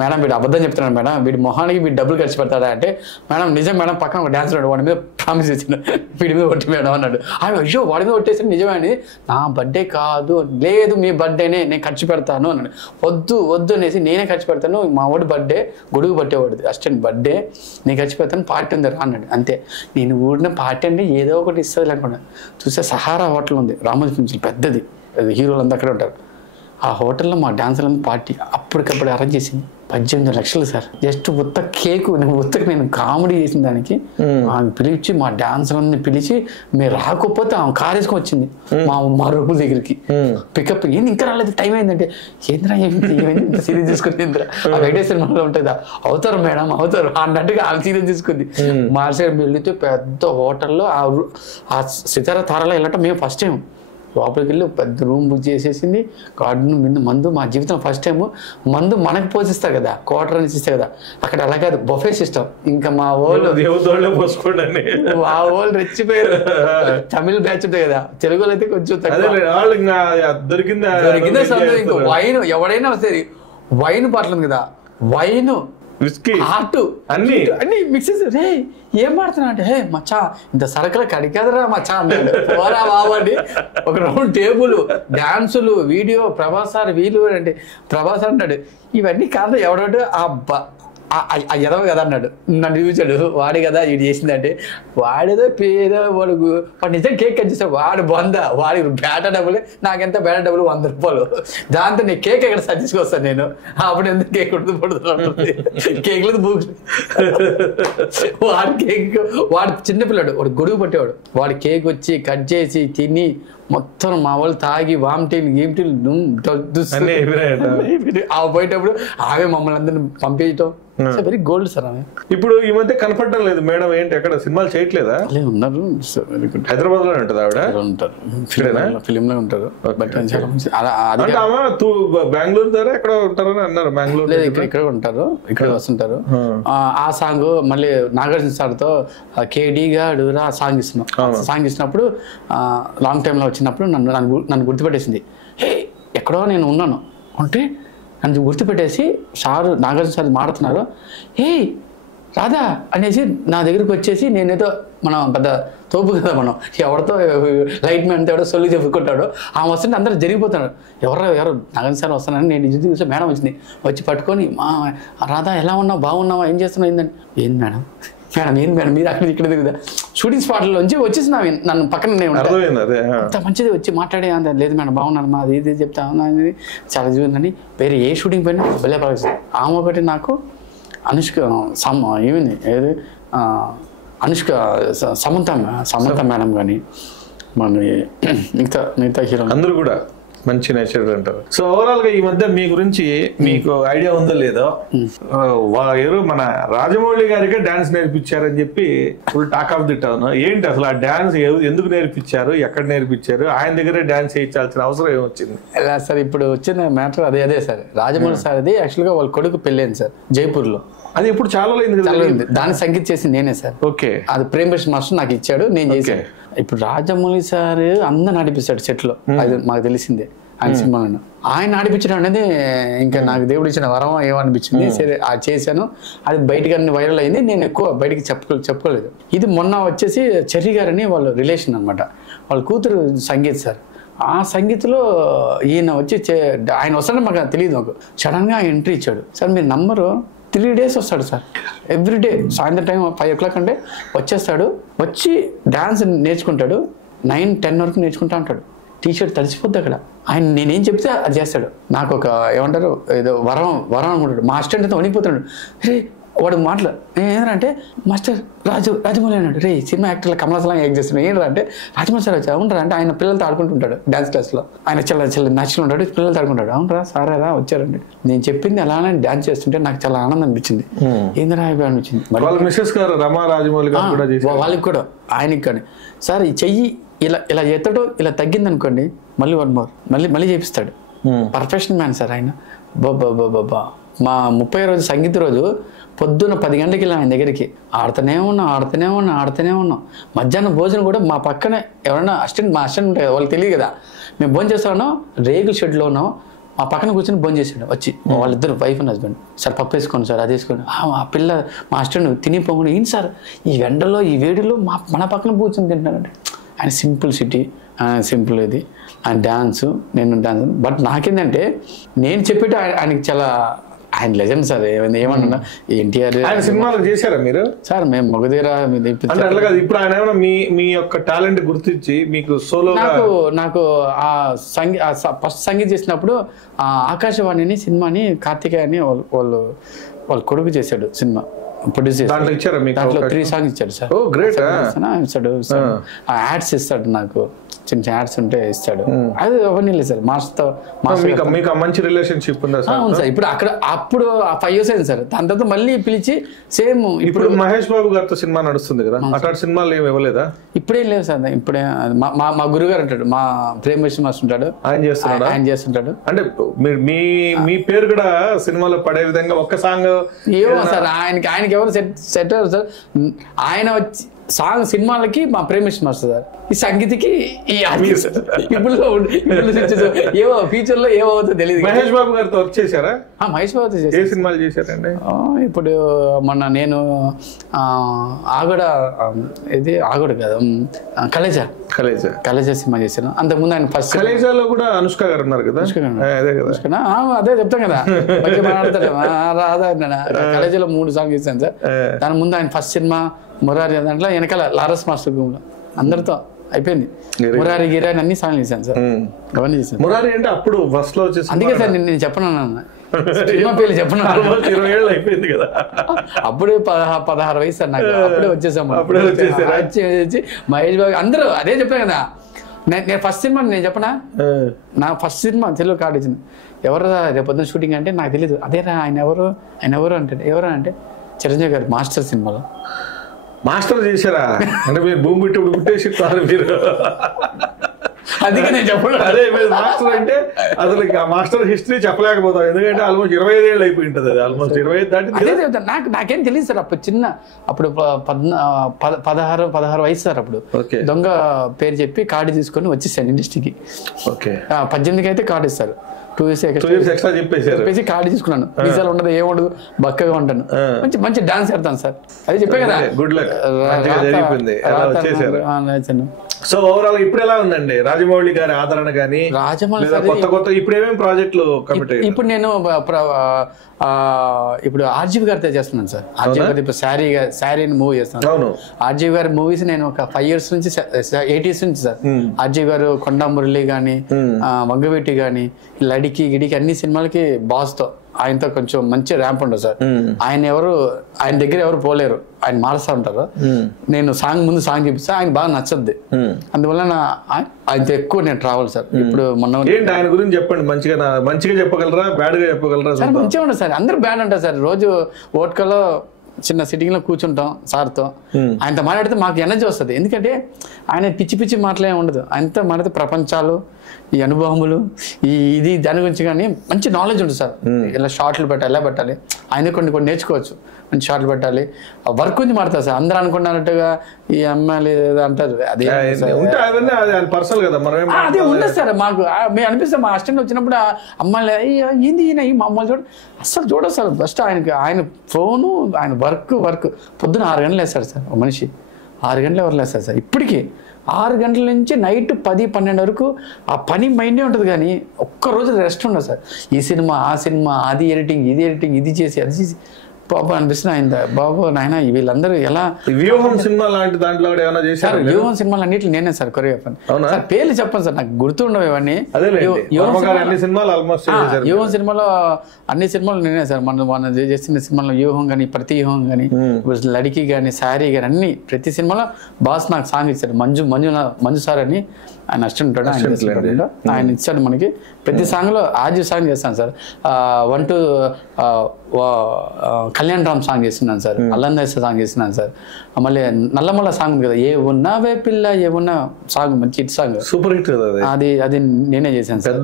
మేడం వీడు అబద్ధం చెప్తున్నాడు మేడం, వీడి మొహానికి వీడు డబ్బులు ఖర్చు పెడతాడా అంటే, మేడం నిజం మేడం పక్కన ఒక డాన్స్ ఉన్నాడు వాడి మీద ప్రామిస్ ఇచ్చిన వీడి మీద కొట్టి మేడం అన్నాడు. అయ్యో వాడి మీద కొట్టేసి నిజమే అని. నా బర్త్డే కాదు, లేదు మీ బర్త్డేనే నేను ఖర్చు పెడతాను అన్నాడు. వద్దు అనేసి నేనే ఖర్చు పెడతాను, మా వాడి బర్త్డే గొడుగు పట్టేవాడిది అస్టెంట్ బర్త్డే నేను ఖర్చు పెడతాను, పార్టీ ఉంది రా అన్నాడు. అంతే, నేను ఊరిన పార్టీ అంటే ఏదో ఒకటి ఇస్తుంది అనుకున్నాను. చూస్తే సహారా హోటల్ ఉంది రామోజీ ఫిల్మ్స్ పెద్దది, హీరోలు అంతా అక్కడే ఉంటారు. ఆ హోటల్లో మా డాన్సర్లను పార్టీ అప్పటికప్పుడు అరేంజ్ చేసింది. 18 లక్షలు సార్. జస్ట్ ఉత్త కేకు నేను కామెడీ చేసిన దానికి ఆమె పిలిచి మా డాన్సర్ని పిలిచి మీరు రాకపోతే ఆమె కార్ వేసుకొని వచ్చింది మా రూమ్ దగ్గరికి. పికప్ ఏంది ఇంకా రాలేదు, టైం అయిందంటే ఏంద్రా ఏమైంది సీరియస్ తీసుకుంది. ఇంద్రా ఆ వెంకటేశ్వర మనలో ఉంటుందా, అవుతారు మేడం అవుతారు అన్నట్టుగా ఆమె సీరియస్ తీసుకుంది. మా సైడ్ వెళ్తే పెద్ద హోటల్లో ఆ సితారా తారాలో వెళ్ళటం మేము ఫస్ట్ టైం. లోపలికి వెళ్ళి పెద్ద రూమ్ బుక్ చేసేసింది. గార్డెన్ మందు మా జీవితం ఫస్ట్ టైం. మందు మనకు పోషిస్తారు కదా, క్వార్టర్ అని ఇస్తారు కదా, అక్కడ అలా కాదు బొఫే సిస్టమ్. ఇంకా మా వాళ్ళు రెచ్చిపోయారు. తమిళ బ్యాచ్ ఉంటాయి కదా, తెలుగులో అయితే కొంచెం దొరికిందే. ఇంకా వైన్ ఎవడైనా వస్తుంది వైన్ బాటిల్ ఉంది కదా, వైన్ విస్కీ హార్ట్ అన్ని మిక్స్ చేసి రే ఏం పాడుతున్నా అంటే హే మచ్చా ఇంత సరకుల కడికాదరా మచ్చా అన్నాడు. పోరా బాబండి, ఒక రౌండ్ టేబుల్, డాన్సులు, వీడియో, ప్రభాస్ సార్ వీళ్ళు అంటే ప్రభాస్ అంటాడు ఇవన్నీ కాదు ఎవడో ఆ ఎదవ కదా అన్నాడు. నన్ను చూపించాడు, వాడు కదా ఇది చేసిందంటే వాడేదో పేదో వాడు నిజం కేక్ కట్ చేస్తాడు, వాడు బొంద, వాడి బేట డబ్బులే నాకెంత బేట డబ్బులు 100 రూపాయలు, దాంతో నేను కేక్ ఎక్కడ సర్దించుకొస్తాను నేను, అప్పుడు ఎందుకు కేక్ కొడుతూ పడుతుంది కేక్లు బుక్. వాడు కేక్, వాడు చిన్నపిల్లాడు, వాడు గొడుగు పట్టేవాడు, వాడు కేక్ వచ్చి కట్ చేసి తిని మొత్తం మా వాళ్ళు తాగి వామిటీలు గేమిటీలు పోయేటప్పుడు ఆమె మమ్మల్ని అందరిని పంపించటం వెరీ గోల్డ్ సార్ ఆమె. ఇప్పుడు ఈ మధ్య కనపడడం లేదు మేడం, ఏంటి ఎక్కడ సినిమాలు చేయట్లేదా? ఉన్నారు, హైదరాబాద్ లో ఉంటుంది ఆవిడ, ఉంటారు ఫిలిం లో ఉంటారు. బెంగళూరు ద్వారా ఎక్కడ ఉంటారని అన్నారు. బెంగళూరు లేదు, ఇక్కడ ఉంటారు, ఇక్కడ వస్తుంటారు. ఆ సాంగ్ మళ్ళీ నాగార్జున సార్ తో కేడీ గాడు రా సాంగ్ ఇస్తున్నాం. సాంగ్ ఇచ్చినప్పుడు లాంగ్ టైమ్ లో వచ్చినప్పుడు నన్ను గుర్తుపెట్టేసింది. హే ఎక్కడో నేను ఉన్నాను అంటే నన్ను గుర్తుపెట్టేసి సార్ నాగార్జున సార్ మాడుతున్నారు, హే రాధా అనేసి నా దగ్గరికి వచ్చేసి, నేనేదో మనం పెద్ద తోపు కదా, మనం ఎవరితో లైట్ మ్యాన్ ఎవడో సొల్లు చెప్పుకుంటాడో ఆమె వస్తుంటే అందరూ జరిగిపోతాడు, ఎవరు నాగార్జున సార్ వస్తానని నేను నిజం చూస్తే మేడం వచ్చింది, వచ్చి పట్టుకొని మా రాధా ఎలా ఉన్నావు, బాగున్నావా, ఏం చేస్తున్నావు, ఏంటంటే ఏంది మేడం ఏంది మేడం మీరు అక్కడ ఇక్కడ కదా షూటింగ్ స్పాట్లోంచి వచ్చేసిన నన్ను పక్కన అంత మంచిది వచ్చి మాట్లాడే అంత లేదు మేడం బాగున్నాను మా అది ఇది చెప్తా ఉన్నది చాలా చూసిందని. వేరే ఏ షూటింగ్ పోయినా భలే పడుతుంది. ఆమె ఒకటి నాకు అనుష్క ఏమైంది ఏది అనుష్క సమంత మేడం కానీ మన మిగతా హీరో అందరూ కూడా మంచి నేచర్ అంటారు. సో ఓవరాల్ గా ఈ మధ్య మీ గురించి మీకు ఐడియా ఉందో లేదో, ఎవరు మన రాజమౌళి గారికి డాన్స్ నేర్పించారని చెప్పి full talk of the town. ఏంటి అసలు ఆ డాన్స్ ఎందుకు నేర్పించారు, ఎక్కడ నేర్పించారు, ఆయన దగ్గరే డాన్స్ చేయించాల్సిన అవసరం ఏమొచ్చింది? ఎలా సార్ ఇప్పుడు వచ్చిన మ్యాటర్ అదే సార్, రాజమౌళి సార్ అది యాక్చువల్ గా వాళ్ళ కొడుకు పెళ్ళైంది సార్ జైపూర్ లో. అది ఇప్పుడు చాలా దాన్ని సంగీతం చేసింది నేనే సార్. ఓకే, అది ప్రేమేష్ మాస్టర్ నాకు ఇచ్చాడు, నేను చేశాను. ఇప్పుడు రాజమౌళి సార్ అందరు నడిపిస్తాడు సెట్ లో, అది మాకు తెలిసిందే ఆయన సినిమాలను. ఆయన నడిపించడం అనేది ఇంకా నాకు దేవుడు ఇచ్చిన వరం ఏమనిపించింది. సరే అది చేశాను, అది బయటకు అన్ని వైరల్ అయింది, నేను ఎక్కువ బయటికి చెప్పుకోలేదు. ఇది మొన్న వచ్చేసి చెర్రీ గారని వాళ్ళ రిలేషన్ అనమాట, వాళ్ళ కూతురు సంగీత్ సార్. ఆ సంగీత్లో ఈయన వచ్చి ఆయన వస్తాడని మాకు తెలియదు, మాకు సడన్ గా ఎంట్రీ ఇచ్చాడు. సార్ మీరు నంబరు 3 days వస్తాడు సార్, ఎవ్రీడే సాయంత్రం టైం 5 o'clock అంటే వచ్చేస్తాడు, వచ్చి డాన్స్ నేర్చుకుంటాడు, 9-10 వరకు నేర్చుకుంటా ఉంటాడు. టీషర్ట్ తడిసిపోద్ది అక్కడ. ఆయన నేనేం చెప్తే అది చేస్తాడు. నాకు ఒక ఏమంటారు ఏదో వరం అనుకుంటాడు. మా అసిస్టెంట్ అయితే వణిపోతున్నాడు. రే వాడు ఏంటంటే మాస్టర్ రాజమౌళి అన్నాడు, రే సినిమా యాక్టర్లో కమలాసలం యాక్ట్ చేస్తున్నాడు ఏంటంటే రాజమౌళి సార్ వచ్చి అవునరా అంటే ఆయన పిల్లలతో ఆడుకుంటుంటాడు డాన్స్ క్లాస్లో. ఆయన చాలా నచ్చిన ఉంటాడు, పిల్లలతో ఆడుకుంటాడు. అవునరా సార్ ఎలా వచ్చారండి, నేను చెప్పింది అలానే డాన్స్ చేస్తుంటే నాకు చాలా ఆనందం అనిపించింది. ఏందిరా అనిపించింది. వాళ్ళకి కూడా ఆయనకి కానీ సార్ ఈ చెయ్యి ఇలా చేస్తాడు, ఇలా తగ్గింది అనుకోండి మళ్ళీ 1 more మళ్ళీ చేపిస్తాడు. పర్ఫెక్షన్ మ్యాన్ సార్ ఆయన. బాబా మా 30వ రోజు సంగీత రోజు పొద్దున్న 10 గంటలకి వెళ్ళాం ఆయన దగ్గరికి. ఆడుతూనే ఉన్నాం. మధ్యాహ్నం భోజనం కూడా మా పక్కనే ఎవరైనా మా అసిస్టెంట్ ఉంటాయి కదా, వాళ్ళకి తెలియదు కదా. మేము భోజనం చేస్తా ఉన్నాం, రేగుల షెడ్లో ఉన్నాం, మా పక్కన కూర్చొని భోజనం చేసాడు వచ్చి. వాళ్ళిద్దరు వైఫ్ అండ్ హస్బెండ్. సార్ పప్పు వేసుకోండి సార్, అది వేసుకోండి. ఆ పిల్ల మా అసిస్టెంట్ తినిపోకుండా ఏంటి సార్ ఈ ఎండలో ఈ వేడిలో మన పక్కన కూర్చొని తింటున్నారంటే. ఆయన సింపుల్ సిటీ, సింపుల్ ఇది, ఆయన డాన్స్, నేను డాన్స్. బట్ నాకేంటంటే నేను చెప్పేట ఆయనకి చాలా ఆయన లెజెండ్ సార్. ఏమన్నా ఎన్టీఆర్ సినిమాలు చేశారా మీరు? సార్ మేము మగధీర ఇప్పుడు ఆయన ఏమన్నా మీ యొక్క టాలెంట్ గుర్తించి మీకు సోలో నాకు ఆ ఫస్ట్ సంగీతం చేసినప్పుడు ఆకాశవాణిని సినిమాని కార్తికేయ అని వాళ్ళ కొడుకు చేశాడు సినిమా ప్రొడ్యూస్ చేశాడు. దాంట్లో 3 songs ఇచ్చాడు సార్. ఇస్తాడు యాడ్స్ ఇస్తాడు, నాకు చిన్న యాడ్స్ ఉంటే ఇస్తాడు. అది అవన్నీ లేదు సార్. మాస్టర్ మంచి రిలేషన్షిప్ ఉందా? అవును సార్. ఇప్పుడు అప్పుడు 5 years అయింది సార్. దాని తర్వాత మళ్ళీ పిలిచి సేమ్ ఇప్పుడు మహేష్ బాబు గారితో సినిమా నడుస్తుంది కదా, అట్లాంటి సినిమాలు ఏమి ఇవ్వలేదా? ఇప్పుడేం లేవు సార్. ఇప్పుడే మా గురుగారు ఉంటాడు, మా ప్రేమేష్ మాస్టర్ ఉంటాడు, ఆయన చేస్తుంటాడు. అంటే మీ పేరు కూడా సినిమాలో పడే విధంగా ఒక్క సాంగ్ ఏమో సార్. ఆయనకి ఎవరు సెట్ అయ్యారు సార్. ఆయన వచ్చి సాంగ్ సినిమాలకి మా ప్రేమిస్ట్ మాస్టర్ సార్, ఈ సంగీతకి ఈ ఇప్పుడు ఏవో ఫ్యూచర్ లో ఏమవుతుందో తెలియదు. మహేష్ బాబు గారితో వర్క్ చేశారా? మహేష్ బాబుతో ఏ సినిమాలు చేశారండి? ఇప్పుడు మొన్న నేను ఆగడ ఇది ఆగడ కదా కలేజా సినిమా చేశాను. అంతకుముందు ఆయన ఫస్ట్ కలేజాలో కూడా అనుష్క గారు ఉన్నారు కదా? అదే చెప్తాం కదా, మాట్లాడతాడు రాదా. కలేజాలో 3 సాంగ్ చేశాను సార్. దాని ముందు ఆయన ఫస్ట్ సినిమా మురారి దాంట్లో వెనకాల లారస్ మాస్టర్ రూమ్ లో అందరితో అయిపోయింది. మురారి గిరాని అన్ని సాంగ్లు చేశాను సార్, అవన్నీ చేశాను. మురారి అంటే అప్పుడు ఫస్ట్ లో వచ్చేసి అందుకే సార్ నేను చెప్పను సినిమా పేర్లు చెప్పను, 20 ఏళ్ళు అయిపోయింది కదా. అప్పుడే 16 వయసు సార్ నాకు, అప్పుడే వచ్చేసాము. వచ్చి మహేష్ బాబు అందరూ అదే చెప్పాను కదా. నేను ఫస్ట్ సినిమా నేను చెప్పనా, నా ఫస్ట్ సినిమా తెలుగు కార్డు ఇచ్చింది. ఎవరు రేపు పొద్దున్న షూటింగ్ అంటే నాకు తెలియదు. అదేరా ఆయన ఎవరు అంటే ఎవరు అంటే చిరంజీవి గారు మాస్టర్ సినిమాలో మాస్టర్ చేశారా? అంటే మీరు భూమి పెట్టి పుట్టేసి మీరు అందుకే నేను చెప్పను. అదే మాస్టర్ అంటే అసలు మాస్టర్ హిస్టరీ చెప్పలేకపోతాం, ఎందుకంటే ఆల్మోస్ట్ 25 ఏళ్ళు అయిపోయి ఉంటుంది. అది ఆల్మోస్ట్ 25 దాటి. అదే నాకేం తెలియదు సార్ అప్పుడు అప్పుడు 16 వయసు సార్. అప్పుడు దొంగ పేరు చెప్పి కార్డు తీసుకొని వచ్చేసాను ఇండస్ట్రీకి. 18కి అయితే కార్డు ఇస్తారు, 2 years ఎక్స్ట్రా చెప్పేసి కార్డు తీసుకున్నాను. వీసాలు ఉండదు, ఏముండదు, బక్కగా ఉంటాను, మంచి డాన్స్ ఆడతాను సార్. అది చెప్పే కదా. Good luck. సో ఓవరాల్ ఇప్పుడు ఎలా ఉందండి రాజమౌళి గారి ఆదరణ గానీ, కొత్త ఇప్పుడు ఏమేమి ప్రాజెక్టులు కమిట్? ఇప్పుడు నేను ఇప్పుడు ఆర్జీవి గారితో చేస్తున్నాను సార్. ఆర్జీవి గారి ఇప్పుడు శారీ మూవీ చేస్తున్నాను. ఆర్జీవి గారి మూవీస్ నేను ఒక 5 years నుంచి 8 years నుంచి సార్. ఆర్జీవి గారు కొండా మురళి గాని, వంగవీటి గాని, లడికి గిడికి అన్ని సినిమాలకి బాస్ తో ఆయనతో కొంచెం మంచి ర్యాంప్ ఉండదు సార్. ఆయన దగ్గర ఎవరు పోలేరు, ఆయన మారుస్తా ఉంటారు. నేను ముందు సాంగ్ చూపిస్తే ఆయన బాగా నచ్చద్ది, అందువల్ల ఆయనతో ఎక్కువ నేను ట్రావెల్ సార్. ఇప్పుడు మొన్న ఆయన గురించి చెప్పండి, మంచిగా చెప్పగలరా, బ్యాడ్ గా చెప్పగలరా? సార్ మంచిగా ఉండదు సార్, అందరూ బ్యాడ్ అంటారు సార్. రోజు ఓట్కలో చిన్న సిట్టింగ్ లో కూర్చుంటాం సార్తో, ఆయనతో మాట్లాడితే మాకు ఎనర్జీ వస్తుంది. ఎందుకంటే ఆయన పిచ్చి మాటలే ఉండదు, ఆయనతో మాట్లాడితే ప్రపంచాలు, ఈ అనుభవములు, ఇది దాని గురించి కానీ మంచి నాలెడ్జ్ ఉంటుంది సార్. ఇలా షార్ట్లు పెట్టాలి, ఎలా పెట్టాలి, ఆయన కొన్ని నేర్చుకోవచ్చు. మంచి షార్ట్లు పెట్టాలి, వర్క్ గురించి మాట్లాడతారు సార్. అందరూ అనుకున్నట్టుగా ఈ అమ్మాయిలు అంటారు, అదే ఉండదు సార్. మాకు మేము అనిపిస్తాం, మా అసిస్టెంట్ వచ్చినప్పుడు అమ్మాయిలు ఏంది ఈ మా అమ్మాయిలు అస్సలు చూడదు సార్. ఫస్ట్ ఆయన ఫోను, ఆయన వర్క్ పొద్దున 6 గంటలు వేస్తారు సార్. ఒక మనిషి 6 గంటలు ఎవరు లేస్తారు సార్. ఇప్పటికీ 6 గంటల నుంచి నైట్ 10-12 వరకు ఆ పని మైండే ఉంటుంది, కానీ ఒక్కరోజు రెస్ట్ ఉండదు సార్. ఈ సినిమా ఆ సినిమా, అది ఎడిటింగ్ ఇది చేసి అది చేసి పాప అనిపిస్తుంది ఆయన. బాబు నాయన వీళ్ళందరూ ఎలా వ్యూహం సినిమా లాంటి దాంట్లో ఏమైనా చేశారు? వ్యూహం సినిమాలు అన్నింటిలో నేనే సార్ కొరియోగ్రాఫర్. సార్ పేర్లు చెప్పండి సార్, నాకు గుర్తుండవు ఇవన్నీ. వ్యూహం సినిమాలో అన్ని సినిమాలు నేనే సార్. మన చేసిన సినిమాలో వ్యూహం కానీ, ప్రతి వ్యూహం కానీ, లడికి కానీ, శారీ కానీ, అన్ని ప్రతి సినిమాలో బాస్ నాకు సాంగ్ ఇచ్చాడు. మంజు సార్ అని ఆయన అసిస్టెంట్ ఉంటాడు, ఆయన ఇచ్చాడు మనకి. ప్రతి సాంగ్ లో ఆర్జీ సాంగ్ చేస్తాను sir. 1 to Kalyan Ram song చేస్తున్నాను సార్. అల్లందేశ సాంగ్ చేస్తున్నాను సార్. మళ్ళీ నల్లమల్ల సాంగ్ ఉంది కదా, ఏ ఉన్నావే పిల్ల ఏ ఉన్నా సాంగ్, మంచి హిట్ సాంగ్, సూపర్ హిట్. అది నేనే చేశాను సార్.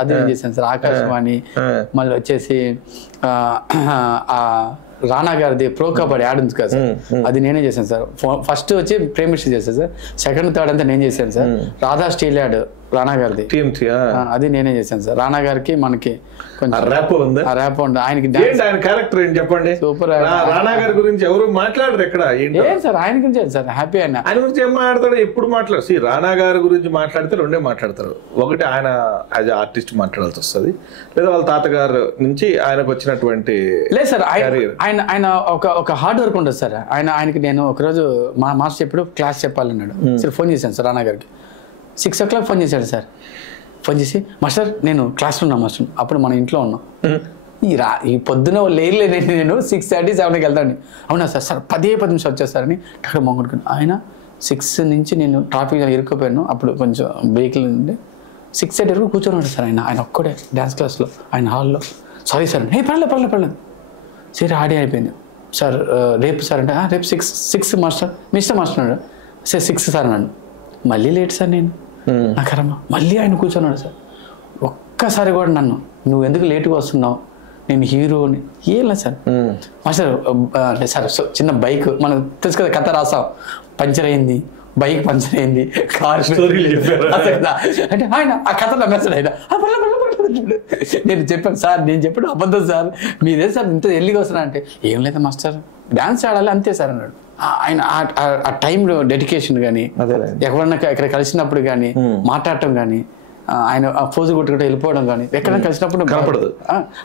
అది నేను చేశాను సార్. ఆకాశవాణి, మళ్ళీ వచ్చేసి రానా గారిది ప్రో కబడ్డీ యాడ్ ఉంది కదా సార్, అది నేనే చేశాను సార్. ఫస్ట్ వచ్చి ప్రేమిస్ట్ చేశాను సార్. 2nd, 3rd అంతా నేను చేశాను సార్. రాధా స్టీల్ యాడ్ రానా గారిది, అది నేనే చేశాను సార్. రానా గారికి మనకి కొంచెం ర్యాప్ ఉంది. ఆయనకి క్యారెక్టర్ ఏంటి చెప్పండి. సూపర్. రానా గారి గురించి ఎవరు మాట్లాడరు ఎక్కడ, ఏం సార్ ఆయన గురించి సార్ హ్యాపీ. ఆయన గురించి ఏం మాట్లాడతాడు, ఎప్పుడు మాట్లాడు. రానా గారి గురించి మాట్లాడితే 2 మాట్లాడతారు. ఒకటి ఆయన యాజ్ ఆర్టిస్ట్ మాట్లాడాల్సి వస్తుంది, లేదా వాళ్ళ తాతగారు నుంచి ఆయనకు వచ్చినటువంటి. లేదు సార్, ఆయన ఒక హార్డ్ వర్క్ ఉంటుంది సార్. ఆయనకి నేను ఒకరోజు మా మాస్టర్ ఎప్పుడు క్లాస్ చెప్పాలన్నాడు సార్. ఫోన్ చేశాను సార్ రానా గారికి. 6 o'clock ఫోన్ చేశాడు సార్. ఫోన్ చేసి మాస్టర్ నేను క్లాస్లో ఉన్నా మాస్టర్. అప్పుడు మన ఇంట్లో ఉన్నాం. ఈ పొద్దున లేని నేను 6:30, 7కి వెళ్తాను. అవునా సార్, సార్ 10 నిమిషాలు వచ్చేస్తారని అక్కడ మొంగుడుకున్నాను. ఆయన 6 నుంచి నేను ట్రాఫిక్లో ఇరుక్కుపోయాను. అప్పుడు కొంచెం వెహికల్ ఉండి 6:30 వరకు కూర్చొని సార్. ఆయన ఒక్కడే డ్యాన్స్ క్లాస్లో, ఆయన హాల్లో. సారీ సార్, పర్లేదు సరే ఆడి అయిపోయింది సార్. రేపు సార్ అంటే రేపు 6 మాస్టర్, మిస్టర్ మాస్టర్ అన్నాడు. సార్ 6 సార్ అన్నాడు. మళ్ళీ లేట్ సార్, నేను నా కర్మ. మళ్ళీ ఆయన కూర్చున్నాడు సార్. ఒక్కసారి కూడా నన్ను నువ్వు ఎందుకు లేటుగా వస్తున్నావు, నేను హీరోని. ఏం లేదు సార్. మాస్టర్ సార్ చిన్న బైక్ మనం తెలుసు కదా, కథ రాసాం, పంచర్ అయింది, బైక్ పంచర్ అయింది, కార్ అంటే ఆయన ఆ కథ నమ్మేస్తాడు. ఆయన నేను చెప్పాను సార్, నేను చెప్పాడు అబద్ధం సార్, మీరే సార్ ఇంత ఎల్లిగా వస్తున్నా అంటే, ఏం లేదా మాస్టర్ డాన్స్ ఆడాలి అంతే సార్ అన్నాడు. ఆయన ఆ టైంలో డెడికేషన్ కానీ, ఎవరన్నా ఇక్కడ కలిసినప్పుడు కానీ మాట్లాడటం కానీ, ఆయన ఫోజు కొట్టుకుంటూ వెళ్ళిపోవడం కానీ, ఎక్కడైనా కలిసినప్పుడు కనపడదు,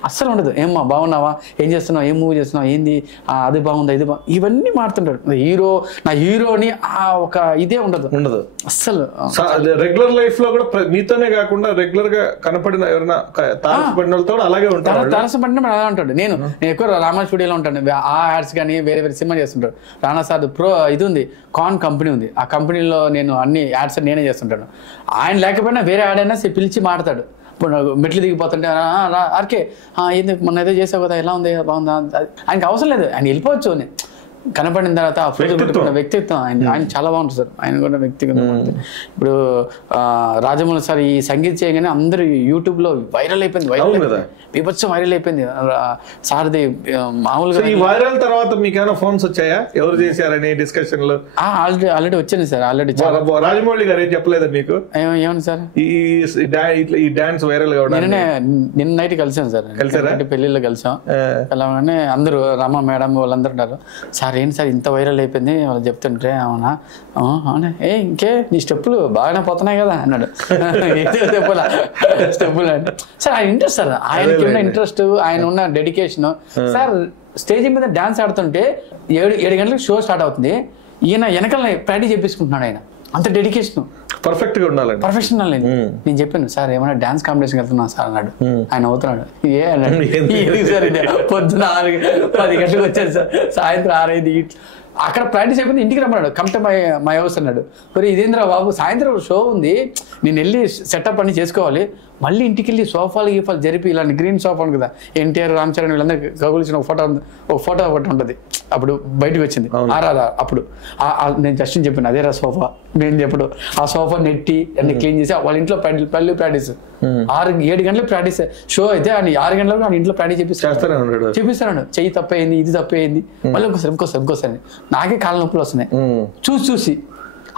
అస్సలు ఉండదు. ఏమ్మా బాగున్నావా, ఏం చేస్తున్నావు, ఏం మూవీ చేస్తున్నావు, ఏంది అది బాగుందా, ఇది ఇవన్నీ మాడుతుంటాడు. నా హీరోని ఆ ఒక ఇదే ఉండదు అస్సలు. రెగ్యులర్ లైఫ్ లో కూడా మీతోనే కాకుండా రెగ్యులర్ గా కనపడిన ఎవరైనా తారసపడిన వాళ్ళతో అలాగే ఉంటాడు. తారసపడిన అలా ఉంటాడు. నేను ఎక్కువ రామా స్టూడియోలో ఉంటాను. ఆ యాడ్స్ కానీ వేరే వేరే సినిమా చేస్తుంటాడు. రానా సార్ ఇది ఉంది, కాన్ కంపెనీ ఉంది. ఆ కంపెనీలో నేను అన్ని యాడ్స్ నేనే చేస్తుంటాను. ఆయన లేకపోయినా వేరే యాడ్ అయినా పిలిచి మాడతాడు. ఇప్పుడు మెట్లు దిగిపోతుంటే ఆర్కే ఏంది మొన్న ఏదో చేసావు కదా, ఎలా ఉంది, బాగుందా, ఆయనకి అవసరం లేదు, ఆయన వెళ్ళిపోవచ్చు. కనపడిన తర్వాత వ్యక్తిత్వం ఆయన చాలా బాగుంటుంది సార్. ఆయన కూడా వ్యక్తిగతం. ఇప్పుడు రాజమౌళి సార్ ఈ సంగీతం చేయగానే అందరూ యూట్యూబ్ లో వైరల్ అయిపోయింది, బీభత్సం వైరల్ అయిపోయింది సార్ది. మామూలుగా ఈ వైరల్ తర్వాత మీకు ఏమైనా ఫోన్స్ వచ్చాయా, ఎవరు చేశారని డిస్కషన్లు? ఆల్రెడీ వచ్చింది సార్. ఆల్రెడీ రాజమౌళి గారు ఏం చెప్పలేదా మీకు? ఏమని సార్ ఈ డాన్స్ వైరల్ కావడం? నిన్న నైట్ కలిసాం సార్, పెళ్లిలో కలిసాం. కలవగానే అందరూ రమ మేడం వాళ్ళందరూ ఉన్నారు. సార్ ఏంటి సార్ ఇంత వైరల్ అయిపోయింది వాళ్ళు చెప్తుంటే, అవునా అవునా ఇంకే నీ స్టెప్పులు బాగానే పోతున్నాయి కదా అన్నాడు. స్టెప్పులు అంటే సార్ ఆయన ఇంట్రెస్ట్ సార్, ఆయనకి ఉన్న ఇంట్రెస్ట్, ఆయన ఉన్న డెడికేషన్. సార్ స్టేజ్ మీద డాన్స్ ఆడుతుంటే 7 గంటలకు షో స్టార్ట్ అవుతుంది, ఈయన వెనకాల ప్రాక్టీస్ చేపించుకుంటున్నాడు. ఆయన అంత డెడికేషన్, పర్ఫెక్ట్ గా ఉండాలి, ప్రొఫెషనల్. నేను చెప్పాను సార్ ఏమైనా డాన్స్ కాంపిటీషన్ వెళ్తున్నా సార్ అన్నాడు. ఆయన అవుతున్నాడు. ఏ అన్నాడు సార్, పొద్దున 10 గంటలకు వచ్చాను సార్, సాయంత్రం 6-5 అక్కడ ప్రాక్టీస్ అయిపోయింది, ఇంటికి రమ్మన్నాడు. కమ్ టు మై హౌస్ అన్నాడు. మరి ఇదేంద్రా బాబు, సాయంత్రం షో ఉంది, నేను వెళ్ళి సెటప్ అన్ని చేసుకోవాలి, మళ్ళీ ఇంటికి వెళ్ళి సోఫాలు గీఫాలు జరిపి, ఇలాంటి గ్రీన్ సోఫా ఉంది కదా, ఎన్టీఆర్ రామ్ చరణ్ వీళ్ళందరూ కగులిసిన ఒక ఫోటో ఒకటి ఉంటుంది, అప్పుడు బయటకు వచ్చింది ఆరాధా. అప్పుడు నేను జస్ట్ చెప్పాను అదేరా సోఫా, నేను చెప్పడు ఆ సోఫా నెట్టి అన్ని క్లీన్ చేసి వాళ్ళ ఇంట్లో పళ్ళు ప్రాక్టీస్ 6-7 గంటలకు ప్రాక్టీస్. షో అయితే ఆయన 6 గంటలకు ఆయన ఇంట్లో ప్రాక్టీస్ చేపిస్తాను. చెయ్యి తప్పయింది, ఇది తప్పయింది, మళ్ళీ ఇంకోసారి నాకే కాళ్ళ నొప్పులు వస్తున్నాయి చూసి.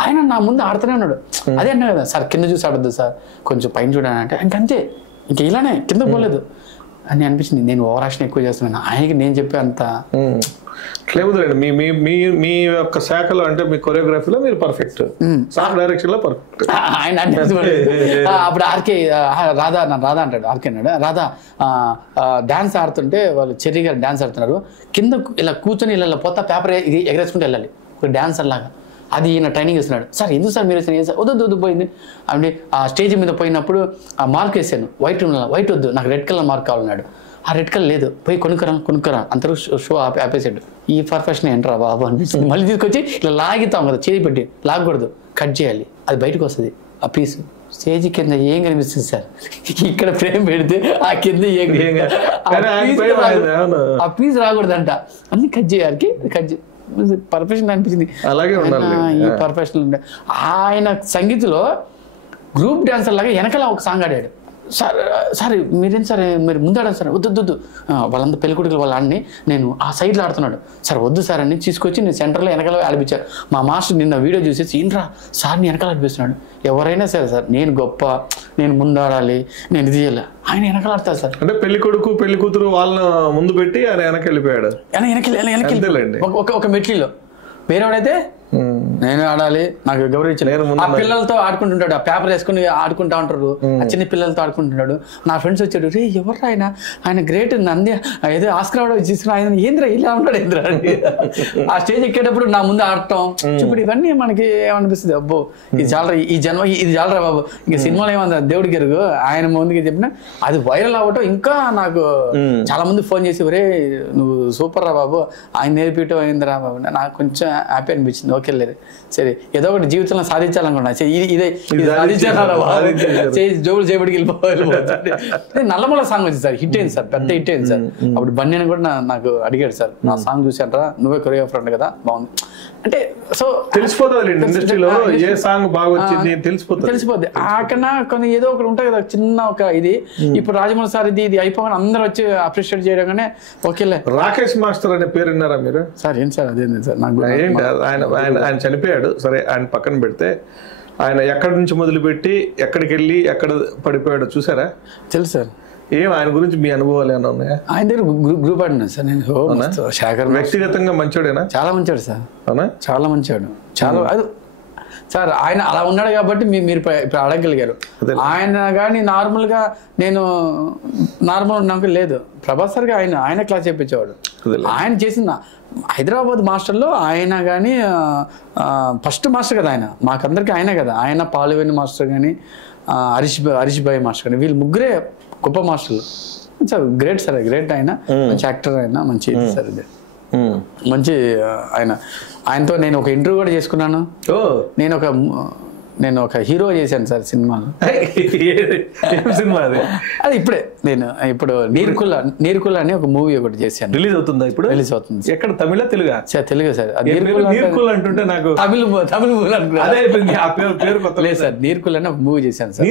ఆయన నా ముందు ఆడుతూనే ఉన్నాడు. అదే అన్నా కదా సార్, కింద చూసి ఆడద్దు సార్, కొంచెం పైన చూడాలని అంటే ఇంకంతే, ఇంక ఇలానే కింద పోలేదు అని అనిపించింది. నేను ఓవరాక్షన్ ఎక్కువ చేస్తున్నాను, ఆయనకి నేను చెప్పే అంత లేదండి. మీ యొక్క శాఖలో అంటే మీ కొరియోగ్రఫీలో మీరు పర్ఫెక్ట్, సాంగ్ డైరెక్షన్ లో పర్ఫెక్ట్. ఆయన అప్పుడు ఆర్కే రాధా అంటాడు. ఆర్కే అన్నాడు, రాధా డాన్స్ ఆడుతుంటే వాళ్ళు చెర్రీ గారు డాన్స్ ఆడుతున్నారు, కింద ఇలా కూర్చొని ఇలా పోతా పేపర్ ఎగరేసుకుంటూ వెళ్ళాలి ఒక డాన్సర్ లాగా. అది ఈయన ట్రైనింగ్ ఇస్తున్నాడు. సార్ ఎందుకు సార్ మీరు సార్ వద్దు పోయింది అంటే ఆ స్టేజ్ మీద పోయినప్పుడు ఆ మార్క్ వేసాను, వైట్ వద్దు నాకు రెడ్ కలర్ మార్క్ కావాలన్నాడు. ఆ రెడ్ కలర్ లేదు, పోయి కొనుక్కరా అంతకు షో ఆపేసాడు. ఈ పర్ఫెక్షన్ ఏంట్రా బాబు అనిపిస్తుంది. మళ్ళీ తీసుకొచ్చి ఇలా లాగితాం కదా, చేతి పెట్టి లాగకూడదు, కట్ చేయాలి, అది బయటకు వస్తుంది ఆ పీస్. స్టేజ్ కింద ఏం కనిపిస్తుంది సార్, ఇక్కడ ఫ్రేమ్ పెడితే ఆ కింద ఆ పీస్ రాకూడదంట, అన్ని కట్ చేయాలి. పర్ఫెక్షన్ అనిపించింది. అలాగే ఈ పర్ఫెక్షన్ ఉండే ఆయన సంగీతంలో గ్రూప్ డాన్సర్ లాగా వెనకాల ఒక సాంగ్ ఆడాడు. సార్ మీరేం సార్ మీరు ముందాడారు సార్, వద్దు వాళ్ళంతా పెళ్ళికొడుకులు వాళ్ళు ఆడిని, నేను ఆ సైడ్లో ఆడుతున్నాడు సార్, వద్దు సార్ అని తీసుకొచ్చి నేను సెంటర్లో వెనకాల ఆడిపించారు. మా మాస్టర్ నిన్న వీడియో చూసేసి ఏంట్రా సార్ని వెనకాల ఆడిపిస్తున్నాడు. ఎవరైనా సరే సార్ నేను గొప్ప, నేను ముందాడాలి, నేను ఇది చేయాలి, ఆయన వెనకాల ఆడతారు సార్. అంటే పెళ్లి కొడుకు పెళ్లి కూతురు వాళ్ళని ముందు పెట్టి ఆయన వెనక్కి వెళ్ళిపోయాడు. ఒక మెట్లీలో వేరేవాడైతే నేను ఆడాలి, నాకు గౌరవించలేదు. ఆ పిల్లలతో ఆడుకుంటుంటాడు, ఆ పేపర్ వేసుకుని ఆడుకుంటా ఉంటారు, ఆ చిన్న పిల్లలతో ఆడుకుంటున్నాడు. నా ఫ్రెండ్స్ వచ్చాడు, రే ఎవరు ఆయన గ్రేట్, నంది ఏదో ఆస్కర్ అవార్డు తీసుకుని ఆయన ఏంద్రా ఇలా ఉన్నాడు ఏంద్రా అని. ఆ స్టేజ్ ఎక్కేటప్పుడు నా ముందు ఆడటం ఇప్పుడు ఇవన్నీ మనకి ఏమనిపిస్తుంది, అబ్బో ఇది చాలరా, ఈ జన్మ ఇది చాలరా బాబు, ఇంకా సినిమాలు ఏమన్నా దేవుడికి ఎరుగు. ఆయన ముందుకి చెప్పిన అది వైరల్ అవ్వటం, ఇంకా నాకు చాలా మంది ఫోన్ చేసి ఒరే నువ్వు సూపర్ రా బాబు, ఆయన నేర్పించడం అయిందిరా బాబు, నాకు కొంచెం హ్యాపీ అనిపించింది. ఓకే లేదు సరే ఏదో ఒకటి జీవితంలో సాధించాలనుకున్నా, ఇదే జోబులు చేపడికి వెళ్ళిపోవాలి. నల్లమల సాంగ్ వచ్చింది సార్, హిట్ అయింది సార్, పెద్ద హిట్ అయింది సార్. అప్పుడు బన్నీ కూడా నాకు అడిగాడు సార్, నా సాంగ్ చూసానరా నువ్వే కొరియోగ్రాఫర్ అంట కదా బాగుంది అంటే సో తెలిసిపోతుంది ఇండస్ట్రీలో ఏ సాంగ్ బాగా వచ్చింది తెలిసిపోద్ది. అక్కడ కొన్ని ఏదో ఒకటి ఉంటాయి కదా చిన్న ఒక ఇది. ఇప్పుడు రాజమౌళి సార్ ఇది అయిపోగానే అందరూ వచ్చి అప్రిషియేట్ చేయడంగానే ఓకేలే. రాకేష్ మాస్టర్ అనే పేరు విన్నారా మీరు? సార్ ఏంటి సార్ అదేంటి సార్ నాకు ఏంటి ఆయన చనిపోయాడు, సరే ఆయన పక్కన పెడితే ఆయన ఎక్కడి నుంచి మొదలుపెట్టి ఎక్కడికి వెళ్ళి ఎక్కడ పడిపోయాడో చూసారా? తెలుసు సార్. ఏం ఆయన గురించి మీ అనుభవాలు ఏమైనా ఉన్నాయా? ఆయన దగ్గర గ్రూప్ ఆడినా సార్ నేను. శేఖర్ వ్యక్తిగతంగా మంచోడేనా? చాలా మంచోడు సార్, అవునా? చాలా మంచోడు. చాలా అది సార్ ఆయన అలా ఉన్నాడు కాబట్టి మీరు ఇప్పుడు అడగగలిగారు. ఆయన కానీ నార్మల్గా నేను నార్మల్ ఉన్నాక లేదు. ప్రభాస్ సార్ ఆయన క్లాస్ చెప్పించేవాడు. ఆయన చేసిన హైదరాబాద్ మాస్టర్లో ఆయన కానీ ఫస్ట్ మాస్టర్ కదా ఆయన, మాకందరికి ఆయనే కదా. ఆయన పాలువేణి మాస్టర్ కానీ హరీష్ భాయ్ మాస్టర్ కానీ వీళ్ళు ముగ్గురే గొప్ప మాస్టర్లు. Sir great sir, great. ఆయన మంచి యాక్టర్, ఆయన మంచి సార్. ఇది మంచి ఆయనతో నేను ఒక ఇంటర్వ్యూ కూడా చేసుకున్నాను. నేను ఒక హీరో చేశాను సార్ సినిమాలో. సినిమా అది ఇప్పుడు నీర్కుల్లా అని ఒక మూవీ ఒకటి చేశాను. రిలీజ్ అవుతుందా ఇప్పుడు? రిలీజ్ అవుతుంది. ఎక్కడ తమిళ తెలుగా? తెలుగు సార్. నీర్కుల్ అంటుంటే నాకు తమిళ మూవీ అనుకున్నా. లేదు సార్, నీర్కుల్ అని ఒక మూవీ చేశాను సార్.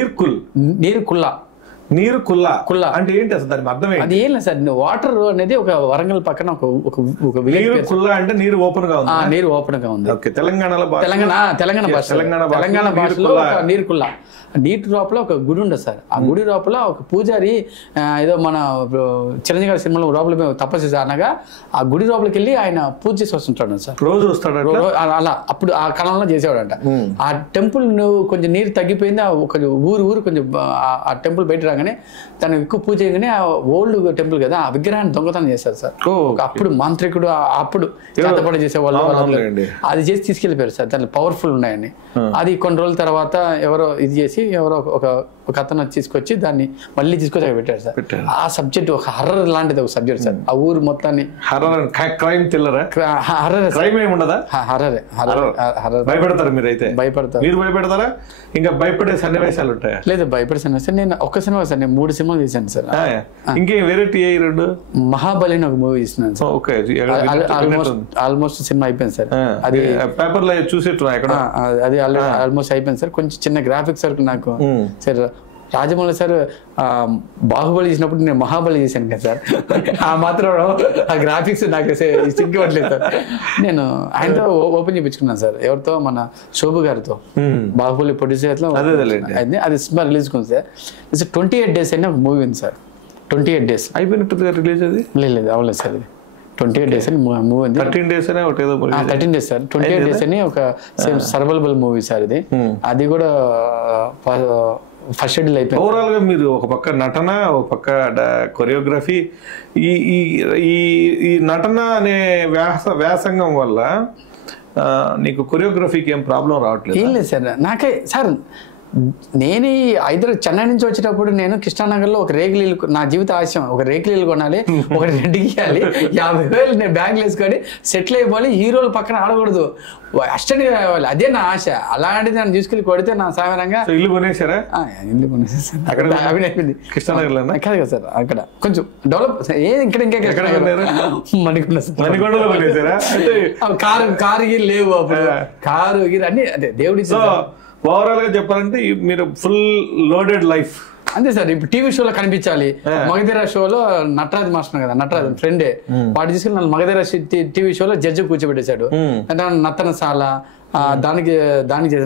నీరుకుల్లా అంటే ఏంటి అసలు దాని అర్థం ఏంటి? అది ఏం లేదు సార్, వాటర్ అనేది ఒక వరంగల్ పక్కన ఒక నీరుకుల్లా అంటే నీరు ఓపెన్ గా ఉంది. నీరు ఓపెన్ గా ఉంది. తెలంగాణ భాషలో నీరుకుల్లా. నీటి లోపల ఒక గుడి ఉండదు సార్. ఆ గుడి లోపల ఒక పూజారి ఏదో మన చిరంజీవి గారి సినిమాలో లోపల తపస్సు అనగా ఆ గుడి లోపలికి వెళ్ళి ఆయన పూజ చేసి వస్తుంటాడు సార్. రోజు వస్తాడు అలా. అప్పుడు ఆ కాలంలో చేసేవాడంట. ఆ టెంపుల్ నువ్వు కొంచెం నీరు తగ్గిపోయింది, ఒక ఊరు కొంచెం ఆ టెంపుల్ బయట రాగానే దానికి ఎక్కువ పూజ చేయగానే ఆ ఓల్డ్ టెంపుల్ కదా, ఆ విగ్రహాన్ని దొంగతనం చేస్తారు సార్. అప్పుడు మాంత్రికుడు అప్పుడు చేతపడి చేసేవాళ్ళు అది చేసి తీసుకెళ్ళిపోయారు సార్. దాంట్లో పవర్ఫుల్ ఉన్నాయని. అది కొన్ని రోజుల తర్వాత ఎవరో ఇది చేసి ఎవరో ఒక అతను తీసుకొచ్చి దాన్ని మళ్ళీ తీసుకొచ్చి అక్కడ పెట్టారు సార్. ఆ సబ్జెక్ట్ ఒక హర్రర్ లాంటిది ఒక సబ్జెక్ట్ సార్. ఆ ఊరు మొత్తాన్ని భయపడతారు మీరైతే? మీరు భయపడతారా? ఇంకా భయపడే సన్నివేశాలు ఉంటాయా? లేదు, భయపడే సన్నివేశాలు నేను ఒక్క సినిమా సార్, నేను 3 సినిమాలు తీసాను సార్. ఇంకే వెరైటీ 2 మహాబలి అని ఒక మూవీ తీసినాను సార్. ఆల్మోస్ట్ సినిమా అయిపోయింది సార్. అది పేపర్ లో చూసేట్టు అది ఆల్మోస్ట్ అయిపోయింది సార్. కొంచెం చిన్న గ్రాఫిక్స్ వరకు నాకు సార్. రాజమౌళి సార్ బాహుబలి చేసినప్పుడు నేను మహాబలి చేశాను కదా సార్. ఆ మాత్రం ఆ గ్రాఫిక్స్ నాకు సిగ్గుపడలేదు సార్. నేను ఆయనతో ఓపెన్ చేయించుకున్నాను సార్. ఎవరితో? మన శోభు గారితో. బాహుబలి ప్రొడ్యూసర్ అది సినిమా రిలీజ్ కుంది సార్. 28 days అని ఒక మూవీ ఉంది సార్. 28 days అయిపోయినట్టు రిలీజ్? అది లేదు, అవ్వలేదు సార్. అది 28 days అని మూవీ ఉంది. 13 days 13 days సార్. 28 days అని ఒక సర్వైవల్ మూవీ సార్. అది కూడా ఫస్ట్ షెడ్యూల్ అయిపోయింది. ఓవరాల్ గా మీరు ఒక పక్క నటన, ఒక పక్క కొరియోగ్రఫీ, ఈ నటన అనే వ్యాసంగం వల్ల నీకు కొరియోగ్రఫీకి ఏం ప్రాబ్లం రావట్లేదు? ఏం లేదు సార్. నాకే సార్, నేను చెన్నై నుంచి వచ్చేటప్పుడు నేను కృష్ణానగర్లో ఒక రేకులీలు, నా జీవిత ఆశయం ఒక రేకులీలు కొనాలి, ఒకటి రెంట్ గీయాలి, 50,000 నేను బ్యాంకులు వేసుకొని సెటిల్ అయిపోవాలి, హీరోలు పక్కన ఆడకూడదు, అష్టని కావాలి, అదే నా ఆశ. అలాంటిది నన్ను తీసుకెళ్ళి కొడితే నా సాధారణంగా ఇల్లు కొనేసారా? ఇల్లు కొనేసారు. అక్కడ అయిపోయింది కృష్ణానగర్లో కాదు కదా సార్. అక్కడ కొంచెం డెవలప్ కారు గిరి లేవు అప్పుడు. కారు గిరి అన్ని అదే దేవుడి. ఓవరాల్ గా చెప్పాలంటే మీరు ఫుల్ లోడెడ్ లైఫ్ అంతే సార్. ఇప్పుడు టీవీ షోలో కనిపించాలి. మగధీర షోలో నటరాజ్ మాస్టర్ కదా, నటరాజ్ ఫ్రెండే, వాడు తీసుకుని నన్ను మగధీర టీవీ షోలో జడ్జి కూర్చోబెట్టేశాడు. అంటే నత్తనశాల దానికి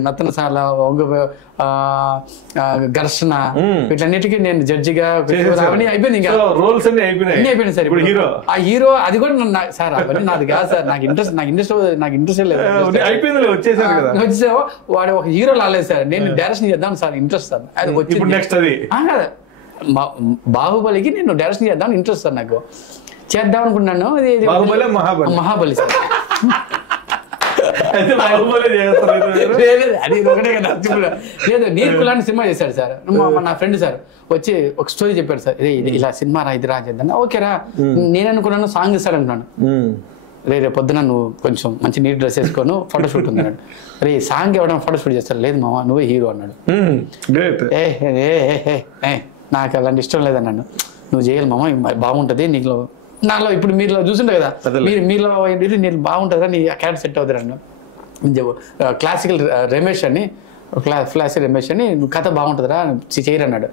నత్తనశాల, ఘర్షణ, వీటన్నిటికీ నేను జడ్జిగా అయిపోయింది. ఇంకా రోల్స్ అన్ని అయిపోయినాయి సార్. ఇప్పుడు ఆ హీరో అది కూడా సార్ అవన్నీ నాది కాదు సార్. నాకు ఇంట్రెస్ట్ లేదు. వచ్చేసావు వాడు ఒక హీరో లాలేదు సార్. నేను డైరెక్షన్ చేద్దాం సార్ ఇంట్రెస్ట్ సార్. అది వచ్చింది. బాహుబలికి నేను డైరెక్షన్ చేద్దాం ఇంట్రెస్ట్ సార్. నాకు చేద్దాం అనుకున్నాను. మహాబలి సార్. లేదు, నీర్కులాంటి సినిమా చేశాడు సార్. నా ఫ్రెండ్ సార్ వచ్చి ఒక స్టోరీ చెప్పాడు సార్. ఇలా సినిమా రా, ఇది రా చేద్దాం. ఓకేరా, నేను అనుకున్నాను సాంగ్ ఇస్తాడు అనుకున్నాను. రేపు పొద్దున నువ్వు కొంచెం మంచి నీట్ డ్రెస్ వేసుకోను, ఫోటోషూట్ ఉంది అన్నాడు. రే సాంగ్ ఇవ్వడం ఫోటోషూట్ చేస్తాడు. లేదు మామ, నువ్వే హీరో అన్నాడు. నాకు అలాంటి ఇష్టం లేదన్నాను. నువ్వు చేయాలి మామ, బాగుంటది నీకు. నాలో ఇప్పుడు మీరు చూసిండే కదా, మీలో నేను బాగుంటుందా, నీ క్యారెక్టర్ సెట్ అవుతుంది అన్న. క్లాసికల్ రమేష్ అని క్లాసికల్ రమేష్ అని నువ్వు కథ బాగుంటుందిరా చేయరు అన్నాడు.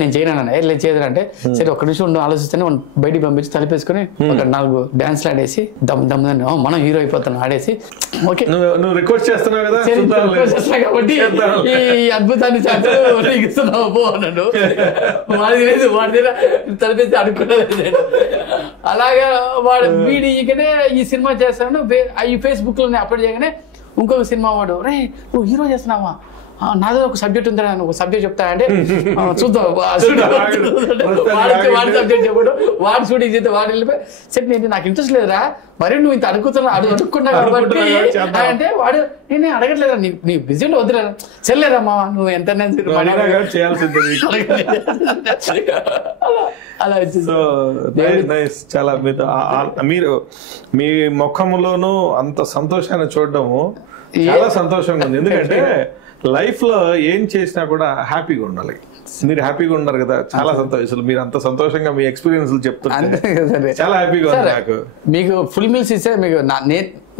నేను చేయను అన్నాను. నేను చేయదు అంటే సరే ఒక్క నిమిషం ఉండి ఆలోచిస్తాను బయటికి పంపించి తలిపేసుకుని ఒక 4 డాన్స్లు ఆడేసి దమ్ముదని మనం హీరో అయిపోతాను ఆడేసి ఓకే నువ్వు రిక్వెస్ట్ చేస్తున్నావు కదా కాబట్టి ఈ అద్భుతాన్ని ఇస్తున్నావు పో అన్నాడు. వాడి లేదు వాడి దగ్గర తలిపేసి అనుకున్నది నేను. అలాగా వాడు వీడికనే ఈ సినిమా చేస్తాను ఈ ఫేస్బుక్ లో అప్లోడ్ చేయగానే ఇంకొక సినిమా వాడు రే నువ్వు హీరో చేస్తున్నావా నాదో ఒక సబ్జెక్ట్ ఉందా ఒక సబ్జెక్ట్ చెప్తా అంటే చూద్దాం వాడి సబ్జెక్ట్ చెప్పడు వాడు షూటింగ్ చేస్తే వాడు వెళ్ళిపోయి సరే నేను నాకు ఇంట్రెస్ట్ లేదురా మరి నువ్వు ఇంత అడుగుతున్నా కాబట్టి అంటే వాడు నేనే అడగట్లేదా నీ బిజీ వద్దులేదా చెల్లేదా మా నువ్వు ఎంత అలా వచ్చింది. చాలా మీరు మీ ముఖంలోనూ అంత సంతోషాన్ని చూడడము చాలా సంతోషంగా ఉంది. ఎందుకంటే లైఫ్ లో ఏం చేసినా కూడా హ్యాపీగా ఉండాలి. మీరు హ్యాపీగా ఉన్నారు కదా, చాలా సంతోషం. మీరు అంత సంతోషంగా మీ ఎక్స్పీరియన్స్ చెప్తుంటే చాలా హ్యాపీగా ఉంది నాకు. మీకు ఫుల్ మీల్స్ ఇస్తే మీకు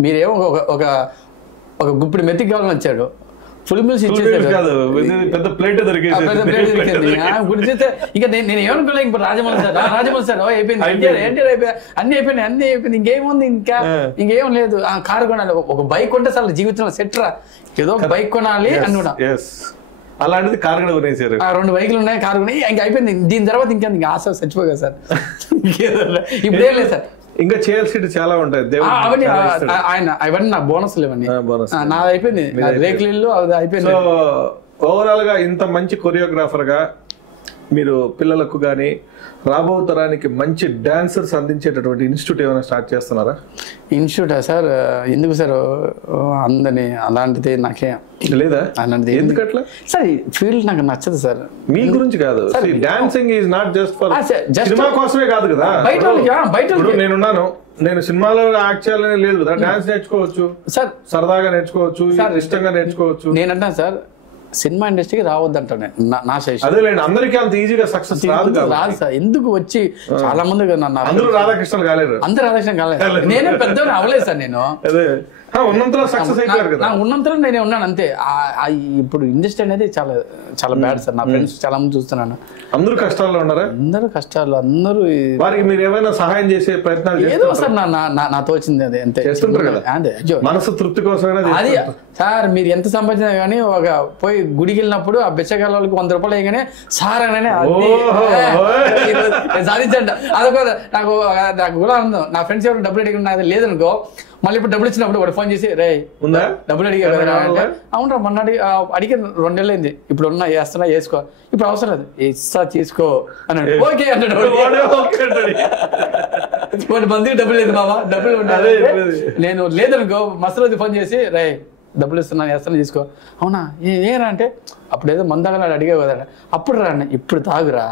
మీరేమో ఒక గుప్పిడి మెత్తికి కావాలని వచ్చాడు ఫుల్ మీల్స్ ఇచ్చేసాడు పెద్ద ప్లేట్ దొరికింది. ఇంకా నేను ఏమనుకోలే ఇప్పుడు రాజమౌళి సార్ అయిపోయింది అన్ని అయిపోయింది ఇంకేముంది ఇంకేం లేదు. కారు కొనాలి ఒక బైక్ కొంటే సార్ జీవితంలో సెట్ రా ఏదో ఒక బైక్ కొనాలి అనుకున్నా. అలాంటిది కారు కూడా కొనేసారు. 2 బైకులు ఉన్నాయి కారు కొనే ఇంకా అయిపోయింది. దీని తర్వాత ఇంకా ఆశ చచ్చిపోగా సార్ ఇప్పుడేం లేదు సార్ ఇంకా చేయాల్సి చాలా ఉంటాయి. అవన్నీ నా బోనస్లు ఇవన్నీ నాది అయిపోయింది రేకులు ఇల్లు అది అయిపోయింది. ఓవరాల్ గా ఇంత మంచి కొరియోగ్రాఫర్ గా మీరు పిల్లలకు గానీ రాబో తరానికి మంచి డాన్సర్స్ అందించేటటువంటి ఇన్స్టిట్యూట్ ఏమైనా స్టార్ట్ చేస్తున్నారా? ఇన్స్టిట్యూటా సార్? ఎందుకు సార్ అందని అలాంటిది నాకే లేదా? అలాంటిది ఎందుకట్లా సార్ ఫీల్డ్ నాకు నచ్చదు సార్. మీ గురించి కాదు, dancing is not just for cinema కోసమే కాదు కదా. బయట నేను సినిమాలో యాక్ట్ చేయాలని లేదు కదా, డాన్స్ నేర్చుకోవచ్చు సార్, సరదాగా నేర్చుకోవచ్చు, ఇష్టంగా నేర్చుకోవచ్చు. నేనంటాను సార్ సినిమా ఇండస్ట్రీకి రావద్దంటాను నా సజెషన్. అదేలేండి, అందరికీ అంత ఈజీగా సక్సెస్ రాదు సార్. ఎందుకు వచ్చి చాలా మంది అందరూ రాధాకృష్ణ కాలేదు, అందరూ రాధాకృష్ణ కాలేదు. నేనే పెద్ద అవ్వలేదు సార్. నేను ఉన్నంతలో సక్సెస్ అయిపోయారు కదా. ఉన్నంతలో నేనే ఉన్నాను అంతే. ఇప్పుడు ఇండస్ట్రీ అనేది చాలా చాలా బ్యాడ్ సార్. నా ఫ్రెండ్స్ చాలా మంది చూస్తున్నాను, అందరూ కష్టాల్లో ఉన్నారా? అందరూ కష్టాలు, అందరూ. వారికి మీరు ఏమైనా సహాయం చేసే ప్రయత్నాలు ఏదో సార్ నా తోచింది అది అంతే చేస్తుంటారు కదా. అదే మనసు తృప్తి కోసం అది సార్. మీరు ఎంత సంపాదించినా కానీ ఒక పోయి గుడికి వెళ్ళినప్పుడు ఆ బిచ్చగాళ్ళ వాళ్ళకి 100 రూపాయలు అయ్యగానే సార్ అనగానే సాధించండి. అదొక నాకు కూడా ఆనందం. నా ఫ్రెండ్స్ ఎవరు డబ్బులు అడిగి నాకు లేదనుకో, మళ్ళీ ఇప్పుడు డబ్బులు ఇచ్చినప్పుడు వాడు ఫోన్ చేసి రే ఉందా డబ్బులు అడిగా కదా అంటే అవునరా మొన్న అడిగి 2 నెలలు అయింది, ఇప్పుడు ఉన్నా వేస్తున్నా వేసుకో, ఇప్పుడు అవసరం లేదు ఇస్తా తీసుకో అన్నాడు. ఓకే అన్నాడు. వాడి మందికి డబ్బులు లేదు మామ, డబ్బులు ఉండాలి. నేను లేదనుకో మసలు ఫోన్ చేసి రే డబ్బులు ఇస్తున్నా వేస్తున్నా తీసుకో. అవునా ఏరా అంటే అప్పుడు ఏదో మందాగా అడిగావు కదా, అప్పుడు రా ఇప్పుడు తాగురా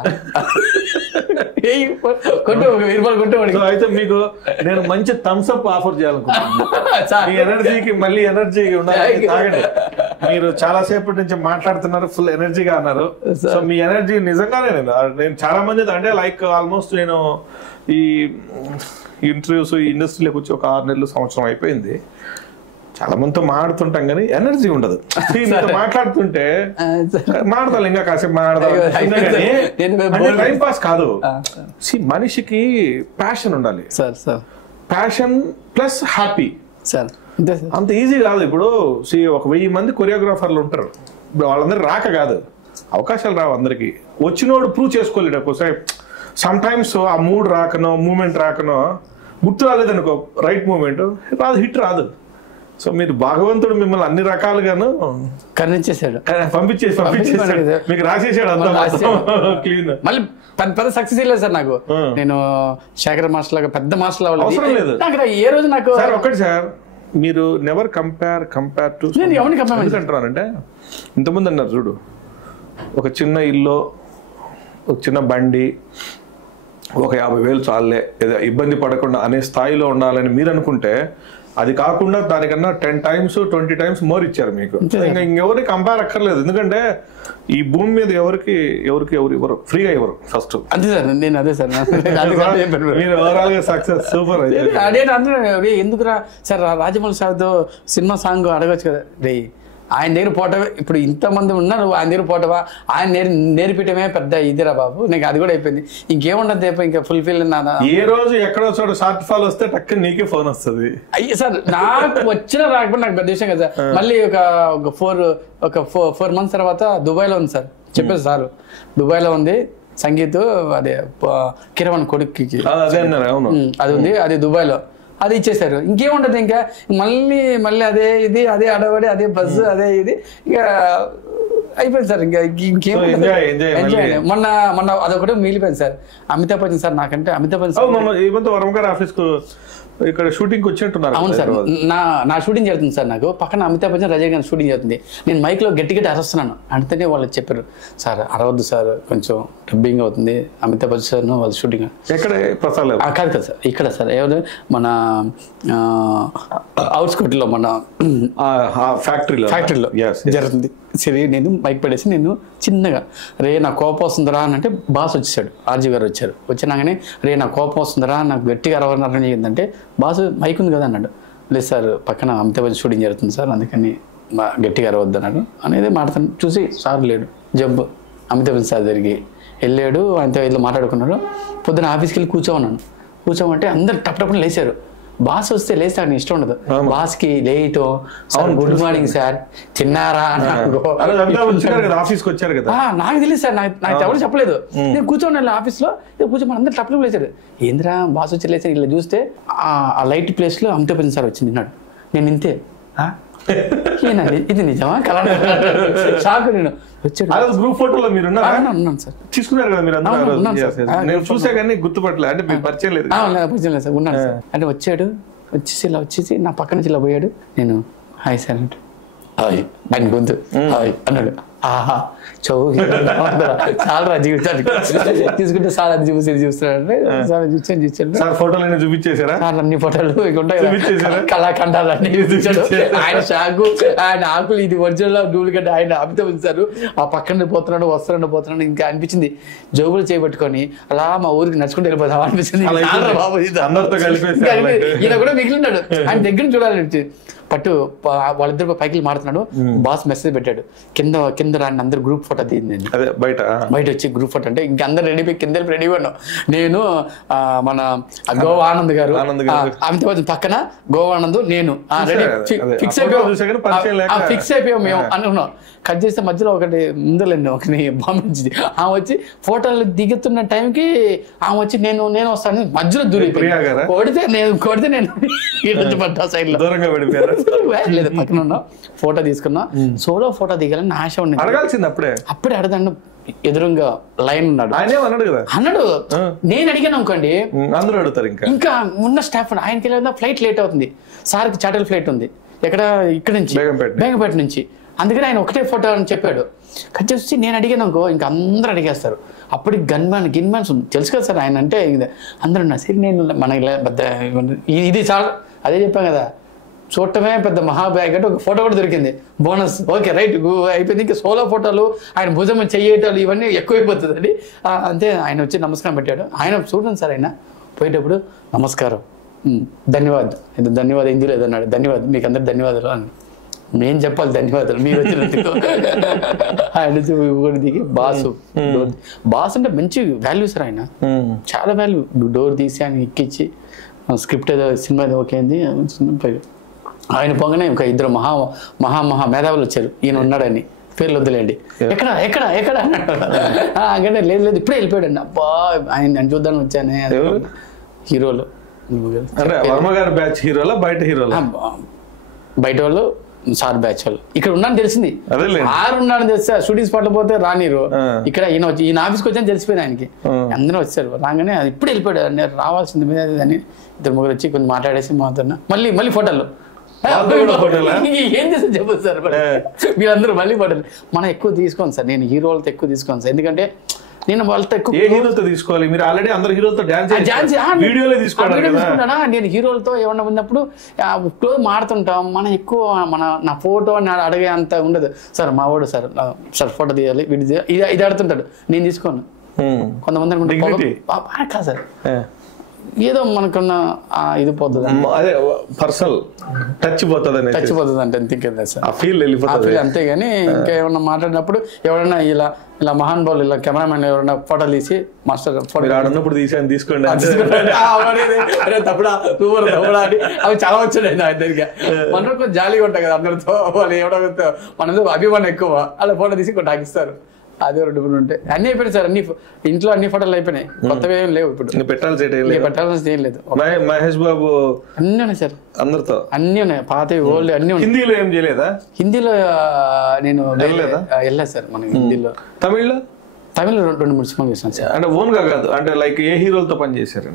అయితే మీకు నేను మంచి థమ్స్ అప్ ఆఫర్ చేయాలనుకుంటున్నాను. ఎనర్జీకి మళ్ళీ ఎనర్జీ ఉండాలి. తాగండి. మీరు చాలా సేపటి నుంచి మాట్లాడుతున్నారు, ఫుల్ ఎనర్జీగా అన్నారు. సో మీ ఎనర్జీ నిజంగానే నేను చాలా మంది అంటే లైక్ ఆల్మోస్ట్ నేను ఈ ఇంటర్వ్యూస్ ఈ ఇండస్ట్రీలోకి వచ్చి ఒక 6 నెలలు సంవత్సరం అయిపోయింది. చాలా మందితో మాట్లాడుతుంటాం కానీ ఎనర్జీ ఉండదు. మాట్లాడుతుంటే మాట్లాడాలి, ఇంకా కాసేపు మాట్లాడాలి, టైం పాస్ కాదు. మనిషికి ప్యాషన్ ఉండాలి. ప్యాషన్ ప్లస్ హ్యాపీ అంత ఈజీ కాదు. ఇప్పుడు ఒక 1000 మంది కొరియోగ్రాఫర్లు ఉంటారు, వాళ్ళందరూ రాక కాదు, అవకాశాలు రావు అందరికి. వచ్చినోడు ప్రూవ్ చేసుకోలేడు. ఒక్కోసారి సమ్ టైమ్స్ ఆ మూడ్ రాకనో మూమెంట్ రాకనో గుర్తు రాలేదనుకో, రైట్ మూమెంట్ రాదు, హిట్ రాదు. సో మీరు భగవంతుడు మిమ్మల్ని అన్ని రకాలుగాను కరుణించేశాడు, పంపించేసాడు, మీకు రాసేసాడు అంతా క్లీన్. మళ్ళీ పెద్ద సక్సెస్ లేదు సార్ నాకు. నేను శేఖర్ మాస్టర్ లాగా పెద్ద మాస్టర్ అవసరం లేదు. ఏ రోజు నాకు ఒకటి సార్, మీరు నెవర్ కంపేర్ టు అంటున్నానంటే, ఇంతకుముందు అన్నారు చూడు, ఒక చిన్న ఇల్లు, ఒక చిన్న బండి, ఒక 50,000 చాలే, ఇబ్బంది పడకుండా అనే స్థాయిలో ఉండాలని మీరు అనుకుంటే అది కాకుండా దానికన్నా 10 times 20 times మోర్ ఇచ్చారు మీకు. ఇంకా ఇంకెవరికి కంపేర్ అక్కర్లేదు, ఎందుకంటే ఈ భూమి మీద ఎవరికి ఎవరు ఇవ్వరు, ఫ్రీగా ఇవ్వరు ఫస్ట్. అంతే సార్, నేను అదే సార్ మీరు ఓవరాల్ గా సక్సెస్ సూపర్. అదే అంటున్నా, ఎందుకురా సార్ రాజమౌళి సార్తో సినిమా సాంగ్ అడగచ్చు కదా రే, ఆయన దగ్గర పోవటమే, ఇప్పుడు ఇంతమంది ఉన్నారు ఆయన దగ్గర పోవటమా, ఆయన నేర్పించడమే పెద్ద ఇదిరా బాబు, నీకు అది కూడా అయిపోయింది, ఇంకేముండదు ఇంకా ఫుల్ఫిల్. ఏ రోజు ఎక్కడో చోట షార్ట్ ఫాల్ వస్తే టక్ నీకే ఫోన్ వస్తుంది. అయ్యే సార్, నాకు వచ్చిన రాకపోతే నాకు పెద్ద విషయం కదా సార్. మళ్ళీ ఒక 4 months తర్వాత దుబాయ్లో ఉంది సార్, చెప్పేది సార్ దుబాయ్లో ఉంది సంగీత్, అదే కిరణ్ కొడుక్కి అది ఉంది, అది దుబాయ్లో, అది ఇచ్చేసారు. ఇంకేముంటది ఇంకా మళ్ళీ అదే అడవడి, అదే బస్సు, అదే ఇది, ఇంకా అయిపోయింది సార్. ఇంకా ఇంకేం ఎంజాయ్. మొన్న అదొకటి మిగిలిపోయింది సార్. అమితాబ్ బచ్చన్ సార్, నాకంటే అమితాబ్ బచ్చన్ వరం గారు ఆఫీస్ కు ఇక్కడ షూటింగ్ వచ్చినట్టున్నారు. అవును సార్, నా షూటింగ్ జరుగుతుంది సార్, నాకు పక్కన అమితాబ్ బచ్చన్ రజనీ గారి షూటింగ్ జరుగుతుంది. నేను మైక్ లో గట్టి అరుస్తున్నాను, అంటేనే వాళ్ళు చెప్పారు సార్ అరవద్దు సార్, కొంచెం డబ్బింగ్ అవుతుంది, అమితాబ్ బచ్చన్ వాళ్ళ షూటింగ్ కాదు కదా సార్, ఇక్కడ సార్ ఎవరు మన అవుట్స్కట్ లో మన ఫ్యాక్టరీలో జరుగుతుంది. సరే నేను మైక్ పెట్టేసి నేను చిన్నగా రే నా కోపం వస్తుందిరా అని అంటే బాస్ వచ్చేసాడు, ఆర్జీ గారు వచ్చారు. వచ్చినాగానే రే నా కోపం వస్తుందిరా, నాకు గట్టిగా అరవనారని ఏంటంటే బాస్ మైక్ ఉంది కదా అన్నాడు. లేదు సార్ పక్కన అమితాబ్ బచ్చన్ షూటింగ్ జరుగుతుంది సార్, అందుకని గట్టిగా అరవద్దు అన్నాడు అనేది మాట్లాడుతాను. చూసి సార్ లేడు, జబ్బు అమితాబ్ బచ్చన్ సార్ దగ్గరికి వెళ్ళాడు, ఆయనతో ఇట్లా మాట్లాడుకున్నాడు. పొద్దున ఆఫీస్కి వెళ్ళి కూర్చోమంటే అందరు టప్ లేచారు. బాస్ వస్తే లేస్తే నాకు ఇష్టం ఉండదు, బాస్ కి late sir good morning sir తిన్నారా ఆఫీస్కి వచ్చారు కదా, నాకు తెలియదు సార్, నాకు ఎవరు చెప్పలేదు. నేను కూర్చోండి ఆఫీస్ లో, కూర్చోమని అందరు టప్పు లేచారు. ఏంద్రా బాస్ వచ్చి లేచారు, ఇలా చూస్తే ఆ లైట్ ప్లేస్ లో అమితాబ్ బచ్చన్ సార్ వచ్చి నిన్నాడు. నేను ఇంతే ఇది నిజమా కళ షాక్. నేను వచ్చాడు గ్రూప్ ఫోటోలో మీరు ఉన్నాను సార్, తీసుకున్నారు కదా మీరు, చూసా కానీ గుర్తుపట్టలే, అంటే మీకు పరిచయం లేదు. పరిచయం లేదు సార్, ఉన్నాను సార్. అంటే వచ్చేసి నా పక్క నుంచి ఇలా పోయాడు. నేను హాయ్ సార్ అంటే హాయ్ ఆయన గొంతు హాయ్ అన్నాడు. ఆహా చౌ చాలా జీవితాన్ని తీసుకుంటే సార్ అది చూస్తున్నాడు. సార్ చూసాడు ఫోటోలు చూపించేసారా సార్, అన్ని ఫోటోలు ఉంటాయి కళాఖండాలన్నీ చూపించాడు. ఆయన షాకు, ఆయన ఆకులు ఇది ఒరిజినల్ డూప్లికేట్ ఆయన అమితాబ్ బచ్చన్ ఆ పక్కన పోతున్నాడు. ఇంకా అనిపించింది జోబులు చేయబెట్టుకొని అలా మా ఊరికి నడుచుకుంటూ వెళ్ళిపోతాం అనిపించింది. ఈయన కూడా మిగిలినాడు, ఆయన దగ్గర చూడాలని పట్టు వాళ్ళిద్దరు పైకి మాడుతున్నాడు. బాస్ మెసేజ్ పెట్టాడు, కింద రాని అందరు గ్రూప్ ఫోటో తీయండి. బయట వచ్చి గ్రూప్ ఫోటో అంటే ఇంకా అందరు రెడీ కింద రెడీ ఉన్నాం. నేను మన గోవా ఆనంద్ గారు, అమితాబ్ బచ్చన్ పక్కన గోవా ఆనంద్, నేను రెడీ ఫిక్స్ అయిపోయాం మేము అనుకున్నాం. కట్ చేస్తే మధ్యలో ఒకటి ముందలేండి ఒకటి బాంబించింది. ఆమె వచ్చి ఫోటోలు దిగుతున్న టైంకి ఆమె వచ్చి నేను వస్తాను మధ్యలో దూరిపోయి కొడితే నేను పడ్డా సైడ్ లో లేదు పక్కన ఉన్నా. ఫోటో తీసుకున్నా, సోలో ఫోటో దిగాలని ఆశ ఉండింది. అప్పుడే అడగండి, ఎదురుగా లైన్ ఉన్నాడు అన్నాడు. నేను అడిగాను అనుకోండి, ఇంకా ఉన్న స్టాఫ్ ఆయనకి ఫ్లైట్ లేట్ అవుతుంది, సార్కి చార్టర్ ఫ్లైట్ ఉంది ఇక్కడ నుంచి బేగంపేట నుంచి, అందుకని ఆయన ఒకటే ఫోటో అని చెప్పాడు. కట్ చేసి నేను అడిగాను అనుకో ఇంకా అందరూ అడిగేస్తారు. అప్పటికి గిన్మ్యాన్స్ తెలుసు కదా సార్ ఆయన అంటే, అందరూ ఉన్నారు. సరే నేను మన పెద్ద ఇది చాలా అదే చెప్పాను కదా, చూడటమే పెద్ద మహాబ్యాగ్ అంటే ఒక ఫోటో కూడా దొరికింది బోనస్. ఓకే రైట్ అయిపోయింది. ఇంకా సోలో ఫోటోలు ఆయన భుజం చెయ్యేటాలు ఇవన్నీ ఎక్కువైపోతుందండి. అంతే ఆయన వచ్చి నమస్కారం పెట్టాడు. ఆయన చూడండి సార్, ఆయన పోయేటప్పుడు నమస్కారం ధన్యవాదాలు హిందీలో ఏదన్నాడు, ధన్యవాదాలు మీకు అందరు ధన్యవాదాలు అని నేను చెప్పాలి, ధన్యవాదాలు మీరు వచ్చినందుకు. ఆయన దిగి బాస్ అంటే మంచి వాల్యూ సార్, ఆయన చాలా వాల్యూ. డోర్ తీసి ఆయన ఎక్కించి స్క్రిప్ట్ ఏదో సినిమా ఏదో ఓకే అయింది. ఆయన పొంగనే ఒక ఇద్దరు మహా మేధావులు వచ్చారు, ఈయన ఉన్నాడని పేర్లు వద్దులేండి. ఎక్కడ అంటే లేదు ఇప్పుడే వెళ్ళిపోయాడు అండి. అబ్బా ఆయన చూద్దామని వచ్చానే. హీరోలు బయట వాళ్ళు సార్ బ్యాచ్ వాళ్ళు ఇక్కడ ఉన్నాను తెలిసింది, ఉన్నాడని తెలిస్తే షూటింగ్ స్పాట్ లో పోతే రానిరు. ఇక్కడ ఈయన ఆఫీస్కి వచ్చాను తెలిసిపోయింది ఆయనకి. అందరూ వచ్చారు, రాగానే అది ఇప్పుడు వెళ్ళిపోయాడు. రావాల్సింది మీద అని ఇద్దరు ముగ్గురు వచ్చి కొంచెం మాట్లాడేసి మాట్లాడినా మళ్ళీ ఫోటోలు ఏం చేస్తారు చెప్పదు సార్. మీరందరూ మళ్ళీ పడాలి. మనం ఎక్కువ తీసుకోండి సార్, నేను హీరోలతో ఎక్కువ తీసుకోను సార్, ఎందుకంటే నేను వాళ్ళతో ఎక్కువ హీరోతో తీసుకోవాలి. మీరు ఆల్రెడీ అందరు హీరోలతో డాన్స్ వీడియోలో తీసుకుంటానా. నేను హీరోలతో ఏమన్నా ఉన్నప్పుడు క్లోజ్ మాడుతుంటాం, మనం ఎక్కువ నా ఫోటో అని అడిగే అంత ఉండదు సార్. మా వాడు సార్ ఫోటో తీయాలి, ఇది అడుగుతుంటాడు, నేను తీసుకోను. కొంతమంది అనుకుంటే కాదు సార్, ఏదో మనకున్న ఇది పోతుంది, అదే పర్సనల్ టచ్ పోతుంది అంటే అంతే సార్, ఫీల్ వెళ్ళిపోతుంది. అంతేగాని ఇంకా ఏమన్నా మాట్లాడినప్పుడు ఎవరైనా ఇలా మహానుభావులు ఇలా కెమెరామెన్ ఎవరైనా ఫోటో తీసి మాస్టర్ ఫోటో ఆడున్నప్పుడు తీసుకోండి అవి చాలా వచ్చాయి ఆయన దగ్గర. మనం కొంచెం జాలీగా ఉంటాయి కదా అందరితో, వాళ్ళు ఎవడో మన అభిమానం ఎక్కువ, అలా ఫోటో తీసి కొంచెం ఆగిస్తారు. అదే 2-3 ఉంటాయి. అన్ని అయిపోయినాయి సార్, అన్ని ఇంట్లో అన్ని ఫోటోలు అయిపోయినాయి, కొత్తవి ఏం లేవు ఇప్పుడు. పెట్టాల్సి ఏం లేదు. మహేష్ బాబు అన్ని ఉన్నాయి సార్, అందరితో అన్ని ఉన్నాయి, పాతవి ఓల్డ్ అన్ని ఉన్నాయి. హిందీలో ఏం చేయలేదా? హిందీలో నేను వెళ్ళలేదు సార్. మనకి హిందీలో తమిళ్లో 2-3 సినిమాలు చేశాను సార్. అంటే ఓన్ గా కాదు, అంటే లైక్ ఏ హీరోలతో పని చేశారు?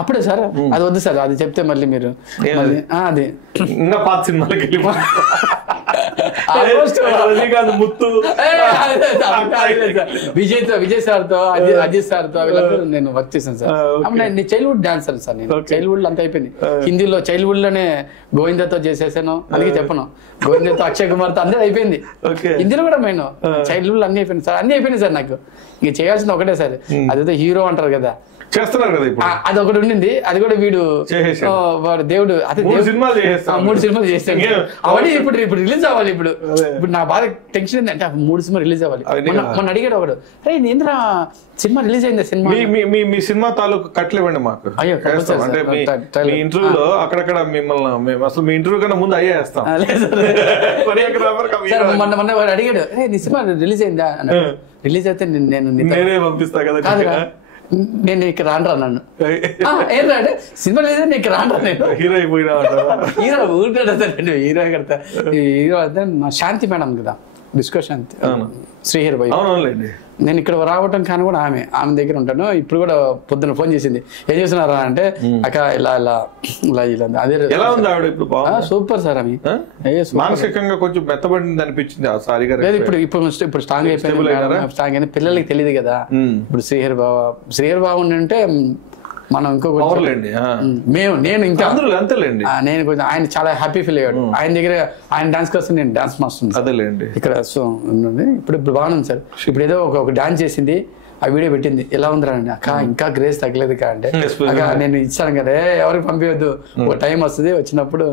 అప్పుడే సార్ అది వద్దు సార్, అది చెప్తే మళ్ళీ మీరు అది ఇంకా పాత సినిమాలకి విజయ్ సార్ తో అజిత్ సార్ తో వీళ్ళందరూ నేను వర్క్ చేశాను సార్. నేను చైల్డ్హుడ్ డాన్సర్ సార్, నేను చైల్డ్హుడ్ అంతా అయిపోయింది. హిందీలో చైల్డ్హుడ్ లోనే గోవిందతో చేసేసాను, అందుకే చెప్పను. గోవిందతో అక్షయ్ కుమార్ తో అందరూ అయిపోయింది. హిందీలో కూడా నేను చైల్డ్హుడ్ అన్ని అయిపోయింది సార్, అన్ని అయిపోయినాయి సార్. నాకు ఇంక చేయాల్సింది ఒకటే సార్, అదేదో హీరో అంటారు కదా, చేస్తున్నారు కదా ఇప్పుడు, అది ఒకటి ఉండింది. అది కూడా వీడు వాడు దేవుడు, అదే 3 సినిమాలు చేస్తాడు. అవన్నీ ఇప్పుడు రిలీజ్ అవ్వాలి. ఇప్పుడు నా బాధ టెన్షన్ ఏంటంటే 3 సినిమా రిలీజ్ అవ్వాలి. మొన్న అడిగాడు ఒకడు, అరే నేంద్రా సినిమా రిలీజ్ అయింది, సినిమా మీ సినిమా తాలూకు కట్లేవండి మాకు. అంటే మీ ఇంటర్వ్యూలో అక్కడక్కడ మిమ్మల్ని అసలు మీ ఇంటర్వ్యూ కన్నా ముందు అయ్యే వేస్తాం. మొన్న వాడు అడిగాడు, అరే నీ సినిమా రిలీజ్ అయిందా అన్నాడు. రిలీజ్ అయితే నేనే పంపిస్తా కదా, నేను ఇక్కడ రాండ్రా నన్ను ఏంటంటే సినిమా లేదా నీకు రాండ్రా, నేను హీరో అయిపోయినా హీరో ఊరికడతానండి, హీరో కడతా. హీరో అయితే మా శాంతి మేడం కదా, డిస్కో శాంతి, శ్రీహరి బాయ్. నేను ఇక్కడ రావటం కానీ కూడా ఆమె దగ్గర ఉంటాను. ఇప్పుడు కూడా పొద్దున్న ఫోన్ చేసింది, ఏం చేస్తున్నారా అంటే అక్క ఇలా అదే సూపర్ సార్. ఆమె మానసికంగా కొంచెం మెత్తబడింది అనిపించింది ఇప్పుడు స్ట్రాంగ్ అయిపోయింది. పిల్లలకి తెలియదు కదా ఇప్పుడు. శ్రీహరి బాబు అంటే మనం నేను ఇంకా నేను కొంచెం ఆయన చాలా హ్యాపీ ఫీల్ అయ్యాడు. ఆయన దగ్గర ఆయన డాన్స్ కోసం నేను డాన్స్ మాస్టర్ ఇక్కడ. సో ఇప్పుడు బాగుంది సార్. ఇప్పుడు ఏదో ఒక డాన్స్ చేసింది, ఆ వీడియో పెట్టింది, ఎలా ఉందిరా అండి అక్క ఇంకా గ్రేస్ తగ్గలేదు కా అంటే, అక్క నేను ఇచ్చాను కదా ఎవరికి పంపించద్దు, ఒక టైం వస్తుంది వచ్చినప్పుడు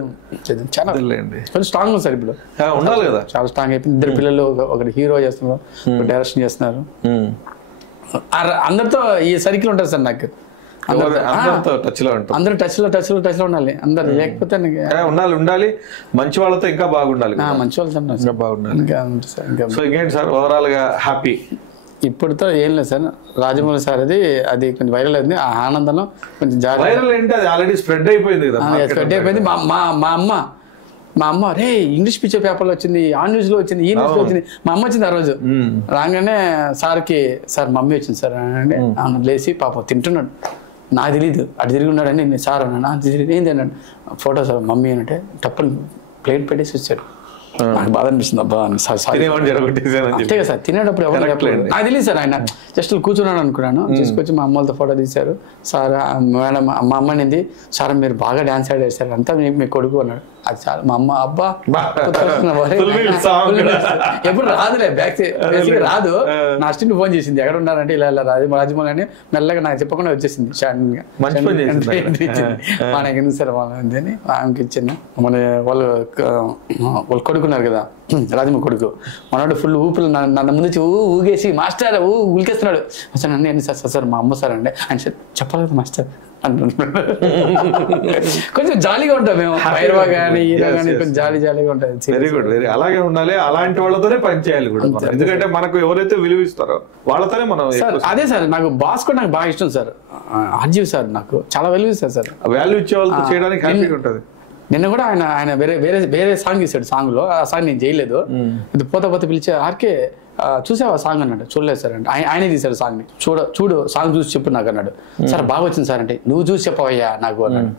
చాలా కొంచెం స్ట్రాంగ్ ఉంది సార్. ఇప్పుడు ఉండాలి కదా, చాలా స్ట్రాంగ్ అయిపోయింది. 2 పిల్లలు, ఒకటి హీరో చేస్తున్నారు, డైరెక్షన్ చేస్తున్నారు. అందరితో ఈ సర్కిల్ ఉంటారు సార్ నాకు. అందరూ టచ్ లో ఉండాలి అందరు, లేకపోతే ఉండాలి. మంచి వాళ్ళతో ఇంకా బాగుండాలి, మంచి వాళ్ళతో బాగుండాలి. సో ఇంకేంటి సార్ ఓవరాల్ గా హ్యాపీ? ఇప్పుడుతో ఏం లేదు సార్, రాజమౌళి సార్ అది కొంచెం వైరల్ అయింది. ఆ ఆనందంలో కొంచెం ఆల్రెడీ స్ప్రెడ్ అయిపోయింది కదా, స్ప్రెడ్ అయిపోయింది. మా అమ్మ రే ఇంగ్లీష్ పిక్చర్ పేపర్లో వచ్చింది, ఆ న్యూస్ లో వచ్చింది, ఈ న్యూస్ లో వచ్చింది. మా అమ్మ వచ్చింది ఆ రోజు రాగానే సార్ మమ్మీ వచ్చింది సార్ అంటే, లేచి పాపం తింటున్నాడు, నాకు తెలీదు అటు తిరిగి ఉన్నాడని నేను సార్ అన్నాడు. నాకు తిరిగి ఏంటి అన్నాడు, ఫోటో సార్ మమ్మీ అంటే టప్పని ప్లేట్ పెట్టేసి వచ్చాడు. నాకు బాధ అనిపిస్తుంది, అబ్బా అంతే కదా సార్. తినేటప్పుడు ఎవరు నాకు తెలియదు సార్, ఆయన జస్ట్ కూర్చున్నాడు అనుకున్నాను. తీసుకొచ్చి మా అమ్మలతో ఫోటో తీశారు. సార్ మేడం మా అమ్మ అనింది, సార్ మీరు బాగా డాన్స్ ఆడారు సార్, అంతా మీ కొడుకు అన్నాడు. అది చాలా మా అమ్మ అబ్బా ఎప్పుడు రాదులే, బ్యాక్ రాదు. నా అసిస్టెంట్ ఫోన్ చేసింది, ఎక్కడ ఉన్నారంటే ఇలా రాజమౌళి అని మెల్లగా నాకు చెప్పకుండా వచ్చేసింది. మనకి సార్ వాళ్ళని ఆమెకి ఇచ్చింది. మన వాళ్ళు కొడుకున్నారు కదా రాజమౌళి కొడుకు, మనోడు ఫుల్ ఊపులు నన్ను ముందు ఊగేసి మాస్టర్ ఊలికేస్తున్నాడు. అసలు నన్ను ఎన్ని సార్ మా అమ్మ సార్ అంటే ఆయన సార్ చెప్పాలి కదా మాస్టర్ అంటున్నాడు. కొంచెం జాలీగా ఉంటాం మేము, హైర్వా కానీ హీరో కానీ కొంచెం జాలీగా ఉంటుంది. వెరీ గుడ్, వెరీ అలాగే ఉండాలి. అలాంటి వాళ్ళతోనే పని చేయాలి కూడా, ఎందుకంటే మనకు ఎవరైతే విలువిస్తారో వాళ్ళతోనే మనం. అదే సార్ నాకు బాస్ కూడా నాకు బాగా ఇష్టం సార్, ఆర్జీవి సార్ నాకు చాలా విలువిస్తారు సార్. వాల్యూ ఇచ్చే వాళ్ళతో చేయడానికి హ్యాపీగా ఉంటుంది. నిన్న కూడా ఆయన వేరే సాంగ్ ఇస్తాడు, సాంగ్ లో ఆ సాంగ్ నేను చేయలేదు. ఇది పోత పిలిచే ఆర్కే చూసావా సాంగ్ అన్నాడు. చూడలేదు సార్ అంటే ఆయనే తీశాడు సాంగ్ని. చూడు సాంగ్ చూసి చెప్పు నాకు అన్నాడు. సార్ బాగా వచ్చింది సార్ అంటే నువ్వు చూసి చెప్పవయ్యా నాకు అన్నాడు.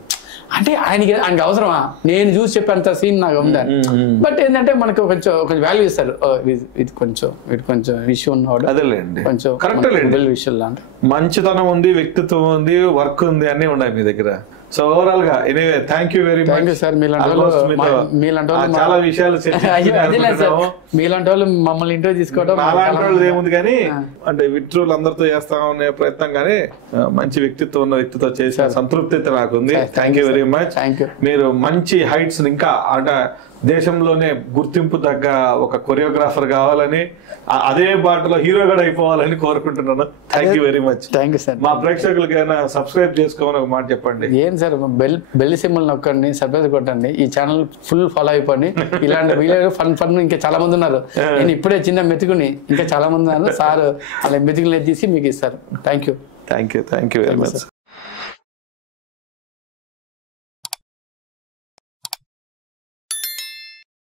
అంటే ఆయనకి అవసరమా, నేను చూసి చెప్పేంత సీన్ నాకు ఉందని. బట్ ఏంటంటే మనకు కొంచెం వాల్యూ ఇస్తారు. ఇది కొంచెం విషయం ఉన్నవాడు అదేలేండి, కొంచెం కరెక్ట్ విషయం లాంటి మంచితనం ఉంది, వ్యక్తిత్వం ఉంది, వర్క్ ఉంది, అన్ని ఉన్నాయి మీ దగ్గర. సో ఓవరాల్ గా anyway thank you very much. Sir మీలాంటి చాలా విషయాలు మీలాంటి వాళ్ళు మమ్మల్ని ఇంటర్వ్యూ తీసుకోవడం ఏముంది కానీ అంటే విట్రులు అందరితో చేస్తామనే ప్రయత్నం కానీ మంచి వ్యక్తిత్వం ఉన్న వ్యక్తితో చేసే సంతృప్తి అయితే నాకుంది. Thank you very much. మీరు మంచి హైట్స్ ఇంకా అంటే దేశంలోనే గుర్తింపు తగ్గ ఒక కొరియోగ్రాఫర్ కావాలని, అదే బాటలో హీరో కూడా అయిపోవాలని కోరుకుంటున్నాను. Thank you very much. Thank you sir. మా ప్రేక్షకులకైనా సబ్స్క్రైబ్ చేసుకోమని ఒక మాట చెప్పండి. ఏం సార్ బెల్ సింబల్ నొక్కండి, సబ్స్క్రైబ్ కొట్టండి, ఈ ఛానల్ ఫుల్ ఫాలో అయిపోండి. ఇలాంటి వీడియో ఫన్ ఇంకా చాలా మంది ఉన్నారు. నేను ఇప్పుడే చిన్న మెతుకుని, ఇంకా చాలా మంది ఉన్నారు. సార్ అలా మెతుకులు తీసి మీకు ఇస్తారు. Thank you very much.